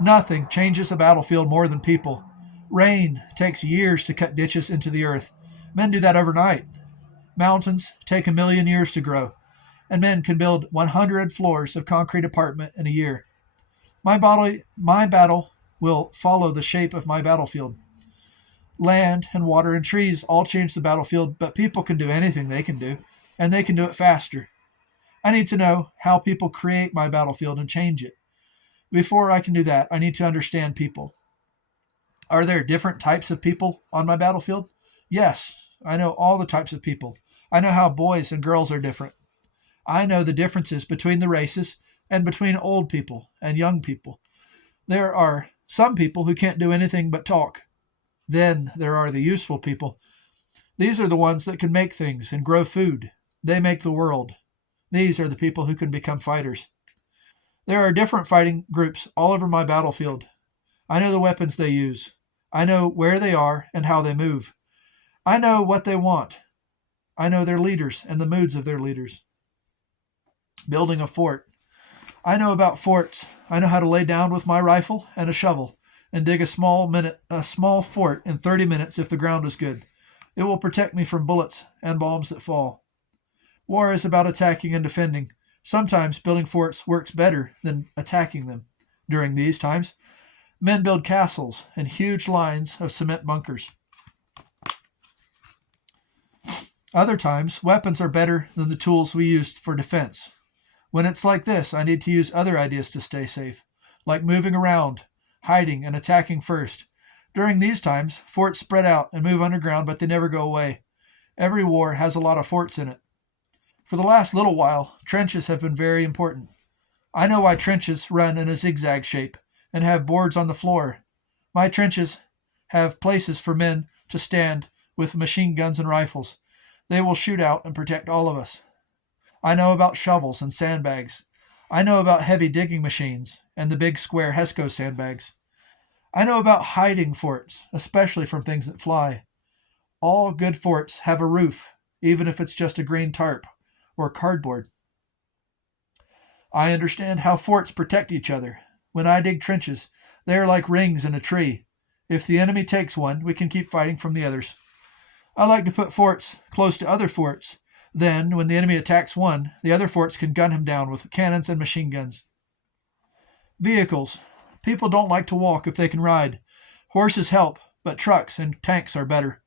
Nothing changes a battlefield more than people. Rain takes years to cut ditches into the earth. Men do that overnight. Mountains take 1,000,000 years to grow, and men can build 100 floors of concrete apartment in a year. My battle will follow the shape of my battlefield. Land and water and trees all change the battlefield, but people can do anything they can do, and they can do it faster. I need to know how people create my battlefield and change it. Before I can do that, I need to understand people. Are there different types of people on my battlefield? Yes, I know all the types of people. I know how boys and girls are different. I know the differences between the races and between old people and young people. There are some people who can't do anything but talk. Then there are the useful people. These are the ones that can make things and grow food. They make the world. These are the people who can become fighters. There are different fighting groups all over my battlefield. I know the weapons they use. I know where they are and how they move. I know what they want. I know their leaders and the moods of their leaders. Building a fort. I know about forts. I know how to lay down with my rifle and a shovel and dig a small fort in 30 minutes if the ground is good. It will protect me from bullets and bombs that fall. War is about attacking and defending. Sometimes building forts works better than attacking them. During these times, men build castles and huge lines of cement bunkers. Other times, weapons are better than the tools we use for defense. When it's like this, I need to use other ideas to stay safe, like moving around, hiding, and attacking first. During these times, forts spread out and move underground, but they never go away. Every war has a lot of forts in it. For the last little while, trenches have been very important. I know why trenches run in a zigzag shape and have boards on the floor. My trenches have places for men to stand with machine guns and rifles. They will shoot out and protect all of us. I know about shovels and sandbags. I know about heavy digging machines and the big square Hesco sandbags. I know about hiding forts, especially from things that fly. All good forts have a roof, even if it's just a green tarp or cardboard. I understand how forts protect each other. When I dig trenches, they are like rings in a tree. If the enemy takes one, we can keep fighting from the others. I like to put forts close to other forts. Then, when the enemy attacks one, the other forts can gun him down with cannons and machine guns. Vehicles. People don't like to walk if they can ride. Horses help, but trucks and tanks are better.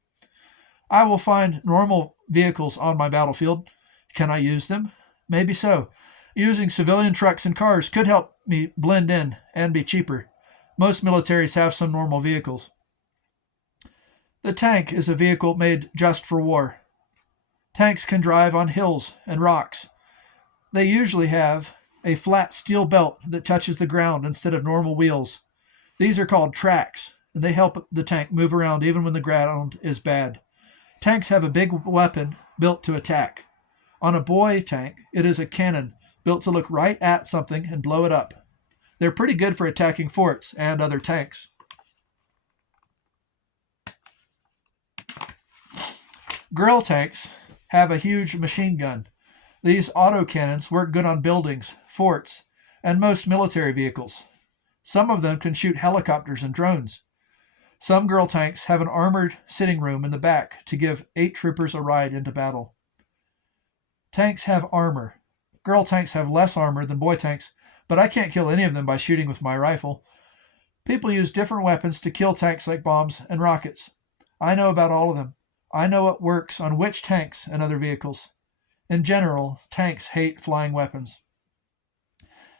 I will find normal vehicles on my battlefield. Can I use them? Maybe so. Using civilian trucks and cars could help me blend in and be cheaper. Most militaries have some normal vehicles. The tank is a vehicle made just for war. Tanks can drive on hills and rocks. They usually have a flat steel belt that touches the ground instead of normal wheels. These are called tracks, and they help the tank move around even when the ground is bad. Tanks have a big weapon built to attack. On a boy tank, it is a cannon built to look right at something and blow it up. They're pretty good for attacking forts and other tanks. Grill tanks have a huge machine gun. These autocannons work good on buildings, forts, and most military vehicles. Some of them can shoot helicopters and drones. Some girl tanks have an armored sitting room in the back to give 8 troopers a ride into battle. Tanks have armor. Girl tanks have less armor than boy tanks, but I can't kill any of them by shooting with my rifle. People use different weapons to kill tanks like bombs and rockets. I know about all of them. I know what works on which tanks and other vehicles. In general, tanks hate flying weapons.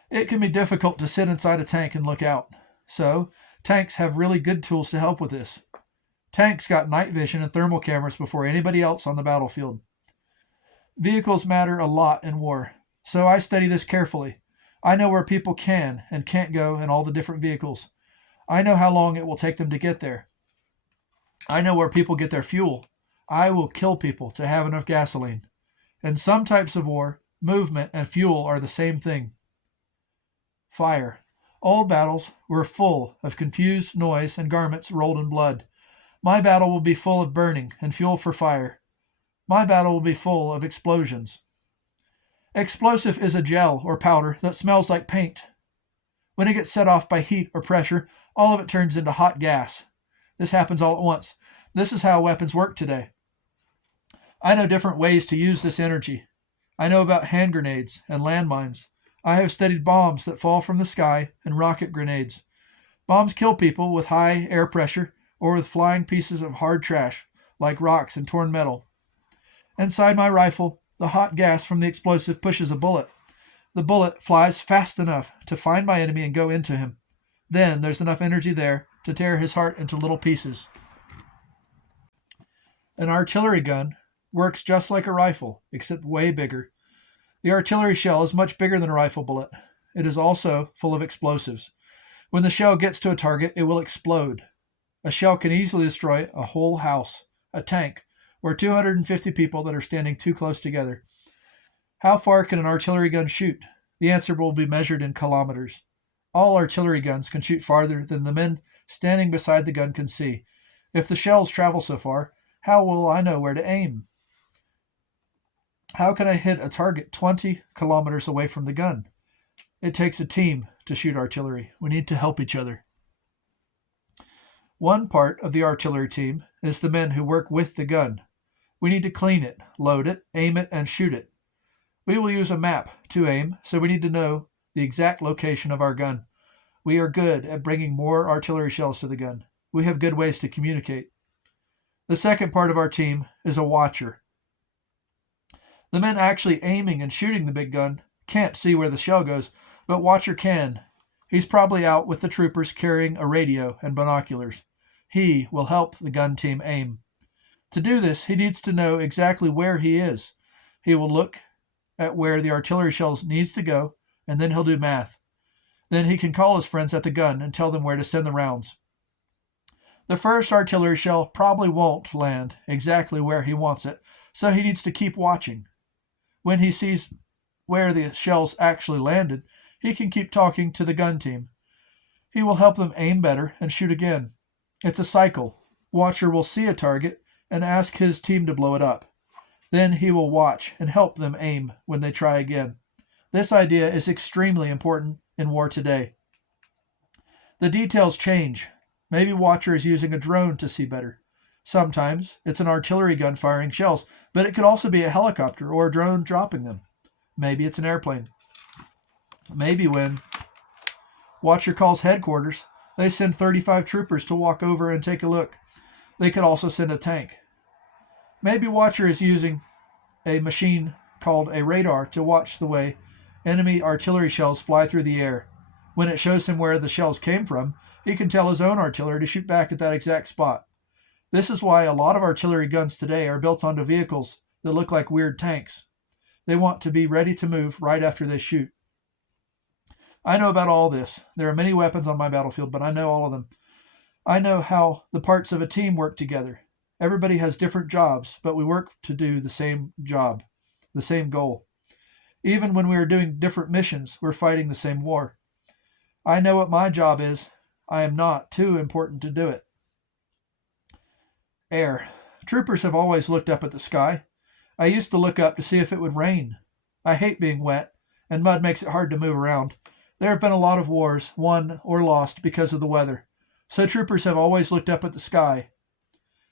It can be difficult to sit inside a tank and look out. So, tanks have really good tools to help with this. Tanks got night vision and thermal cameras before anybody else on the battlefield. Vehicles matter a lot in war, so I study this carefully. I know where people can and can't go in all the different vehicles. I know how long it will take them to get there. I know where people get their fuel. I will kill people to have enough gasoline. In some types of war, movement and fuel are the same thing. Fire. Old battles were full of confused noise and garments rolled in blood. My battle will be full of burning and fuel for fire. My battle will be full of explosions. Explosive is a gel or powder that smells like paint. When it gets set off by heat or pressure, all of it turns into hot gas. This happens all at once. This is how weapons work today. I know different ways to use this energy. I know about hand grenades and landmines. I have studied bombs that fall from the sky and rocket grenades. Bombs kill people with high air pressure or with flying pieces of hard trash, like rocks and torn metal. Inside my rifle, the hot gas from the explosive pushes a bullet. The bullet flies fast enough to find my enemy and go into him. Then there's enough energy there to tear his heart into little pieces. An artillery gun works just like a rifle, except way bigger. The artillery shell is much bigger than a rifle bullet. It is also full of explosives. When the shell gets to a target, it will explode. A shell can easily destroy a whole house, a tank, or 250 people that are standing too close together. How far can an artillery gun shoot? The answer will be measured in kilometers. All artillery guns can shoot farther than the men standing beside the gun can see. If the shells travel so far, how will I know where to aim? How can I hit a target 20 kilometers away from the gun? It takes a team to shoot artillery. We need to help each other. One part of the artillery team is the men who work with the gun. We need to clean it, load it, aim it, and shoot it. We will use a map to aim, so we need to know the exact location of our gun. We are good at bringing more artillery shells to the gun. We have good ways to communicate. The second part of our team is a watcher. The men actually aiming and shooting the big gun can't see where the shell goes, but watcher can. He's probably out with the troopers carrying a radio and binoculars. He will help the gun team aim. To do this, he needs to know exactly where he is. He will look at where the artillery shells needs to go, and then he'll do math. Then he can call his friends at the gun and tell them where to send the rounds. The first artillery shell probably won't land exactly where he wants it, so he needs to keep watching. When he sees where the shells actually landed, he can keep talking to the gun team. He will help them aim better and shoot again. It's a cycle. Watcher will see a target and ask his team to blow it up. Then he will watch and help them aim when they try again. This idea is extremely important in war today. The details change. Maybe Watcher is using a drone to see better. Sometimes it's an artillery gun firing shells, but it could also be a helicopter or a drone dropping them. Maybe it's an airplane. Maybe when Watcher calls headquarters, they send 35 troopers to walk over and take a look. They could also send a tank. Maybe Watcher is using a machine called a radar to watch the way enemy artillery shells fly through the air. When it shows him where the shells came from, he can tell his own artillery to shoot back at that exact spot. This is why a lot of artillery guns today are built onto vehicles that look like weird tanks. They want to be ready to move right after they shoot. I know about all this. There are many weapons on my battlefield, but I know all of them. I know how the parts of a team work together. Everybody has different jobs, but we work to do the same job, the same goal. Even when we are doing different missions, we're fighting the same war. I know what my job is. I am not too important to do it. Air. Troopers have always looked up at the sky. I used to look up to see if it would rain. I hate being wet, and mud makes it hard to move around. There have been a lot of wars, won or lost because of the weather. So troopers have always looked up at the sky.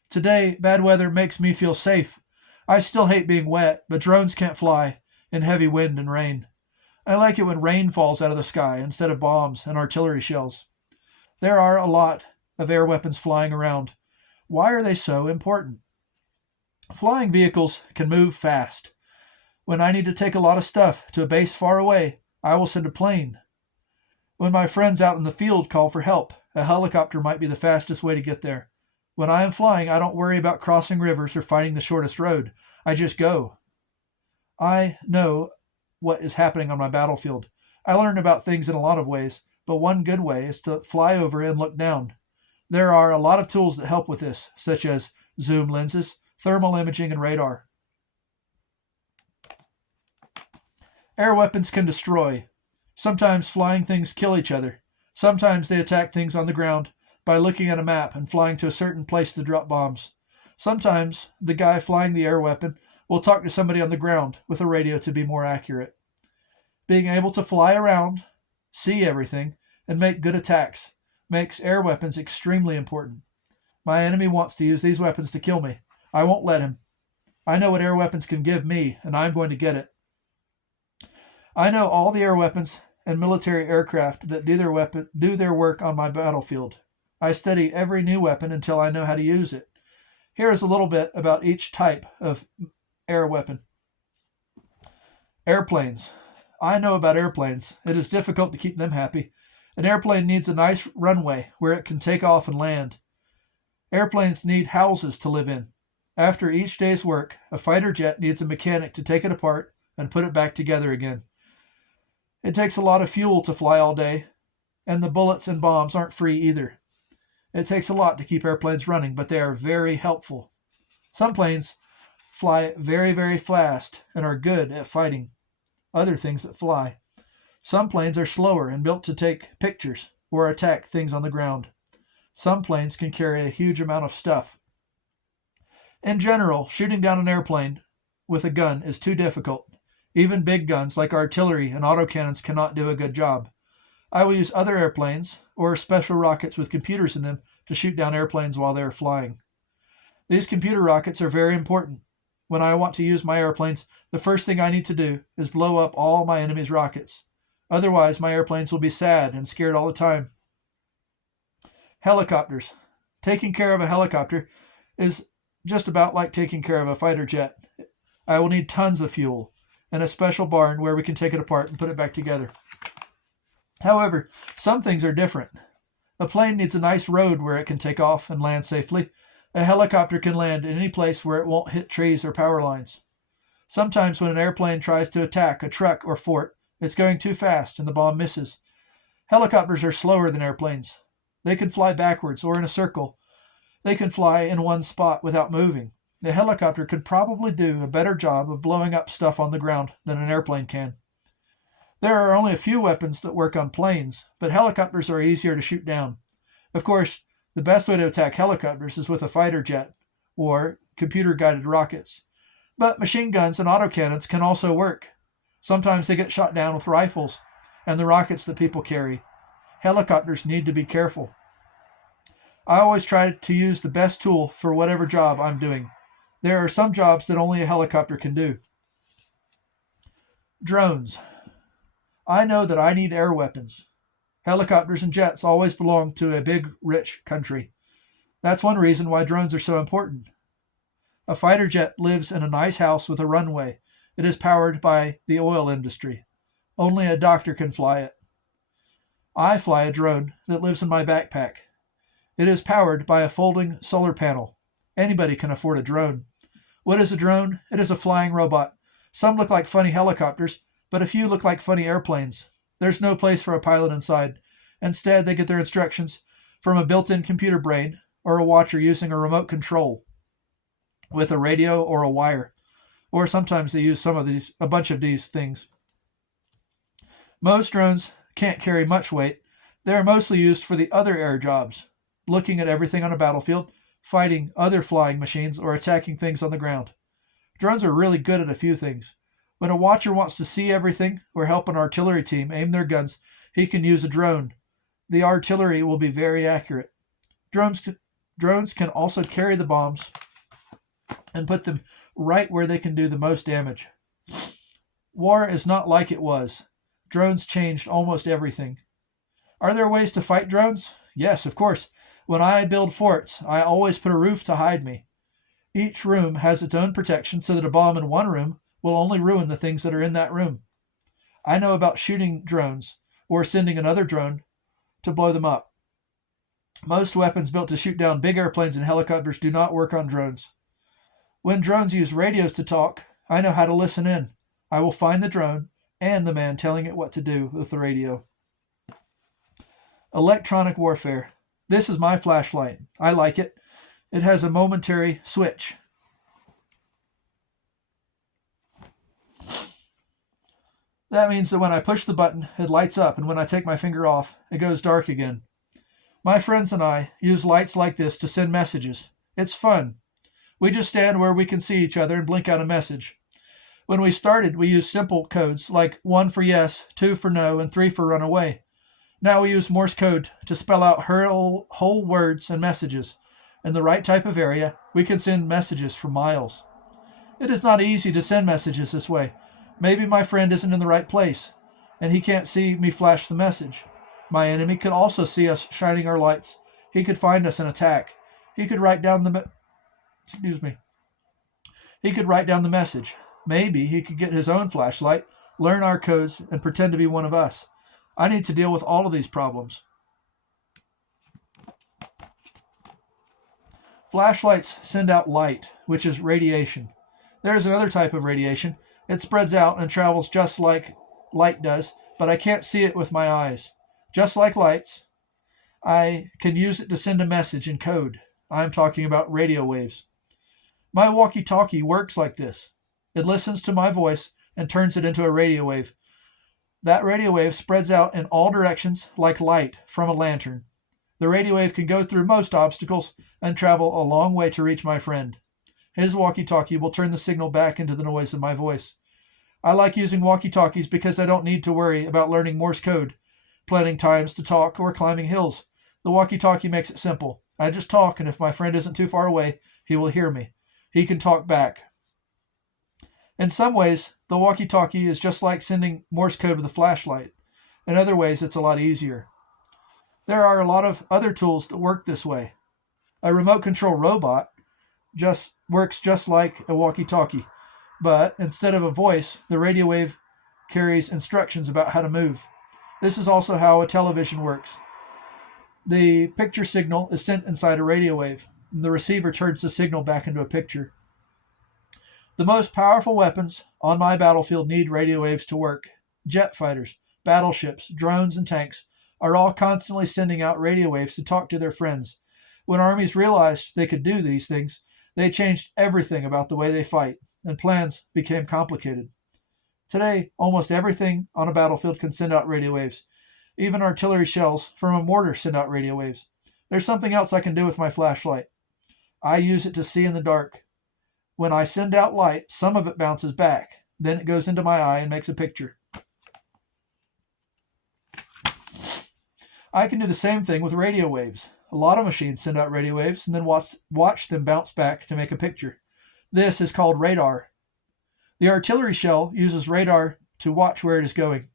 Today, bad weather makes me feel safe. I still hate being wet, but drones can't fly in heavy wind and rain. I like it when rain falls out of the sky instead of bombs and artillery shells. There are a lot of air weapons flying around. Why are they so important? Flying vehicles can move fast. When I need to take a lot of stuff to a base far away, I will send a plane. When my friends out in the field call for help, a helicopter might be the fastest way to get there. When I am flying, I don't worry about crossing rivers or finding the shortest road. I just go. I know what is happening on my battlefield. I learn about things in a lot of ways, but one good way is to fly over and look down. There are a lot of tools that help with this, such as zoom lenses, thermal imaging, and radar. Air weapons can destroy. Sometimes flying things kill each other. Sometimes they attack things on the ground by looking at a map and flying to a certain place to drop bombs. Sometimes the guy flying the air weapon will talk to somebody on the ground with a radio to be more accurate. Being able to fly around, see everything, and make good attacks makes air weapons extremely important. My enemy wants to use these weapons to kill me. I won't let him. I know what air weapons can give me, and I'm going to get it. I know all the air weapons and military aircraft that do their work on my battlefield. I study every new weapon until I know how to use it. Here is a little bit about each type of air weapon. Airplanes. I know about airplanes. It is difficult to keep them happy. An airplane needs a nice runway where it can take off and land. Airplanes need houses to live in. After each day's work, a fighter jet needs a mechanic to take it apart and put it back together again. It takes a lot of fuel to fly all day, and the bullets and bombs aren't free either. It takes a lot to keep airplanes running, but they are very helpful. Some planes fly very, very fast and are good at fighting other things that fly. Some planes are slower and built to take pictures or attack things on the ground. Some planes can carry a huge amount of stuff. In general, shooting down an airplane with a gun is too difficult. Even big guns like artillery and autocannons cannot do a good job. I will use other airplanes or special rockets with computers in them to shoot down airplanes while they are flying. These computer rockets are very important. When I want to use my airplanes, the first thing I need to do is blow up all my enemy's rockets. Otherwise, my airplanes will be sad and scared all the time. Helicopters. Taking care of a helicopter is just about like taking care of a fighter jet. I will need tons of fuel and a special barn where we can take it apart and put it back together. However, some things are different. A plane needs a nice road where it can take off and land safely. A helicopter can land in any place where it won't hit trees or power lines. Sometimes when an airplane tries to attack a truck or fort, it's going too fast and the bomb misses. Helicopters are slower than airplanes. They can fly backwards or in a circle. They can fly in one spot without moving. A helicopter could probably do a better job of blowing up stuff on the ground than an airplane can. There are only a few weapons that work on planes, but helicopters are easier to shoot down. Of course, the best way to attack helicopters is with a fighter jet or computer-guided rockets. But machine guns and autocannons can also work. Sometimes they get shot down with rifles and the rockets that people carry. Helicopters need to be careful. I always try to use the best tool for whatever job I'm doing. There are some jobs that only a helicopter can do. Drones. I know that I need air weapons. Helicopters and jets always belong to a big, rich country. That's one reason why drones are so important. A fighter jet lives in a nice house with a runway. It is powered by the oil industry. Only a doctor can fly it. I fly a drone that lives in my backpack. It is powered by a folding solar panel. Anybody can afford a drone. What is a drone? It is a flying robot. Some look like funny helicopters, but a few look like funny airplanes. There's no place for a pilot inside. Instead, they get their instructions from a built-in computer brain or a watcher using a remote control with a radio or a wire. Or sometimes they use a bunch of these things. Most drones can't carry much weight. They are mostly used for the other air jobs, looking at everything on a battlefield, fighting other flying machines, or attacking things on the ground. Drones are really good at a few things. When a watcher wants to see everything or help an artillery team aim their guns, he can use a drone. The artillery will be very accurate. Drones can also carry the bombs and put them right where they can do the most damage. War is not like it was. Drones changed almost everything. Are there ways to fight drones? Yes, of course. When I build forts, I always put a roof to hide me. Each room has its own protection so that a bomb in one room will only ruin the things that are in that room. I know about shooting drones or sending another drone to blow them up. Most weapons built to shoot down big airplanes and helicopters do not work on drones. When drones use radios to talk, I know how to listen in. I will find the drone and the man telling it what to do with the radio. Electronic warfare. This is my flashlight. I like it. It has a momentary switch. That means that when I push the button, it lights up, and when I take my finger off, it goes dark again. My friends and I use lights like this to send messages. It's fun. We just stand where we can see each other and blink out a message. When we started, we used simple codes like 1 for yes, 2 for no, and 3 for run away. Now we use Morse code to spell out whole words and messages. In the right type of area, we can send messages for miles. It is not easy to send messages this way. Maybe my friend isn't in the right place, and he can't see me flash the message. My enemy could also see us shining our lights. He could find us and attack. He could write down the message. Maybe he could get his own flashlight, learn our codes, and pretend to be one of us. I need to deal with all of these problems. Flashlights send out light, which is radiation. There is another type of radiation. It spreads out and travels just like light does, but I can't see it with my eyes. Just like lights, I can use it to send a message in code. I'm talking about radio waves. My walkie-talkie works like this. It listens to my voice and turns it into a radio wave. That radio wave spreads out in all directions like light from a lantern. The radio wave can go through most obstacles and travel a long way to reach my friend. His walkie-talkie will turn the signal back into the noise of my voice. I like using walkie-talkies because I don't need to worry about learning Morse code, planning times to talk, or climbing hills. The walkie-talkie makes it simple. I just talk, and if my friend isn't too far away, he will hear me. He can talk back. In some ways, the walkie-talkie is just like sending Morse code with a flashlight. In other ways, it's a lot easier. There are a lot of other tools that work this way. A remote control robot just works just like a walkie-talkie, but instead of a voice, the radio wave carries instructions about how to move. This is also how a television works. The picture signal is sent inside a radio wave, and the receiver turns the signal back into a picture. The most powerful weapons on my battlefield need radio waves to work. Jet fighters, battleships, drones, and tanks are all constantly sending out radio waves to talk to their friends. When armies realized they could do these things, they changed everything about the way they fight, and plans became complicated. Today, almost everything on a battlefield can send out radio waves. Even artillery shells from a mortar send out radio waves. There's something else I can do with my flashlight. I use it to see in the dark. When I send out light, some of it bounces back. Then it goes into my eye and makes a picture. I can do the same thing with radio waves. A lot of machines send out radio waves and then watch them bounce back to make a picture. This is called radar. The artillery shell uses radar to watch where it is going.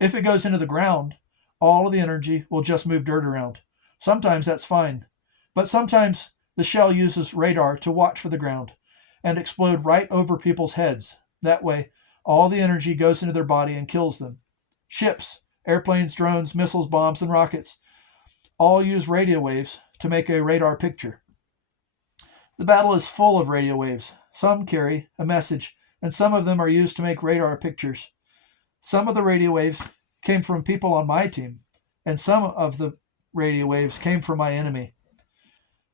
If it goes into the ground, all of the energy will just move dirt around. Sometimes that's fine, but sometimes the shell uses radar to watch for the ground and explode right over people's heads. That way, all the energy goes into their body and kills them. Ships, airplanes, drones, missiles, bombs, and rockets all use radio waves to make a radar picture. The battle is full of radio waves. Some carry a message, and some of them are used to make radar pictures. Some of the radio waves came from people on my team, and some of the radio waves came from my enemy.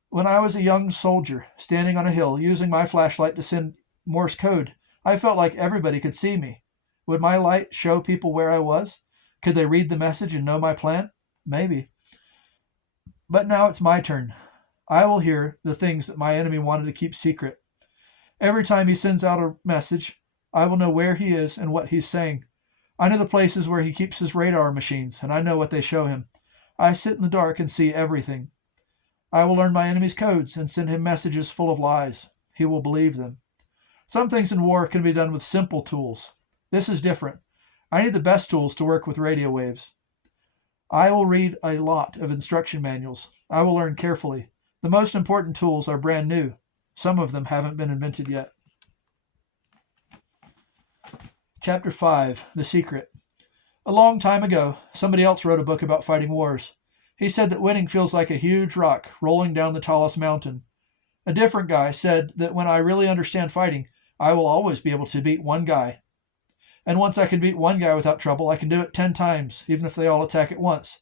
When I was a young soldier, standing on a hill, using my flashlight to send Morse code, I felt like everybody could see me. Would my light show people where I was? Could they read the message and know my plan? Maybe. But now it's my turn. I will hear the things that my enemy wanted to keep secret. Every time he sends out a message, I will know where he is and what he's saying. I know the places where he keeps his radar machines, and I know what they show him. I sit in the dark and see everything. I will learn my enemy's codes and send him messages full of lies. He will believe them. Some things in war can be done with simple tools. This is different. I need the best tools to work with radio waves. I will read a lot of instruction manuals. I will learn carefully. The most important tools are brand new. Some of them haven't been invented yet. Chapter 5, The Secret. A long time ago, somebody else wrote a book about fighting wars. He said that winning feels like a huge rock rolling down the tallest mountain. A different guy said that when I really understand fighting, I will always be able to beat one guy. And once I can beat one guy without trouble, I can do it 10 times, even if they all attack at once.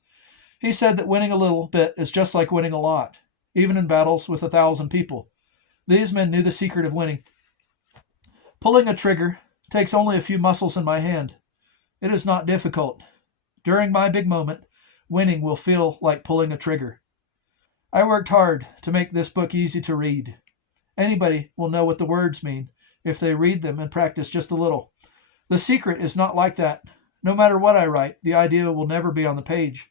He said that winning a little bit is just like winning a lot, even in battles with 1,000 people. These men knew the secret of winning. Pulling a trigger takes only a few muscles in my hand. It is not difficult. During my big moment, winning will feel like pulling a trigger. I worked hard to make this book easy to read. Anybody will know what the words mean if they read them and practice just a little. The secret is not like that. No matter what I write, the idea will never be on the page.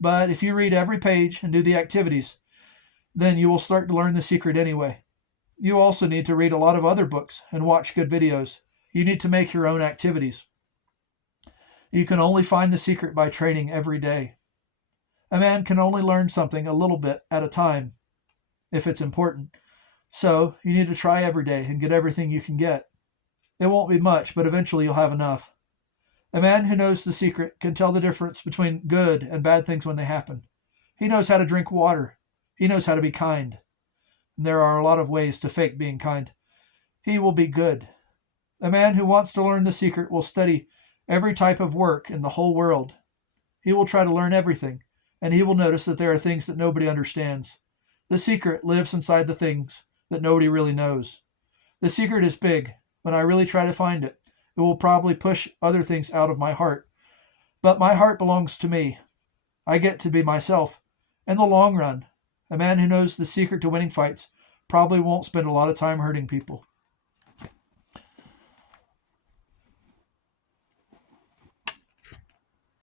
But if you read every page and do the activities, then you will start to learn the secret anyway. You also need to read a lot of other books and watch good videos. You need to make your own activities. You can only find the secret by training every day. A man can only learn something a little bit at a time, if it's important. So you need to try every day and get everything you can get. It won't be much, but eventually you'll have enough. A man who knows the secret can tell the difference between good and bad things when they happen. He knows how to drink water. He knows how to be kind. And there are a lot of ways to fake being kind. He will be good. A man who wants to learn the secret will study every type of work in the whole world. He will try to learn everything, and he will notice that there are things that nobody understands. The secret lives inside the things that nobody really knows. The secret is big. When I really try to find it, it will probably push other things out of my heart. But my heart belongs to me. I get to be myself. In the long run, a man who knows the secret to winning fights probably won't spend a lot of time hurting people.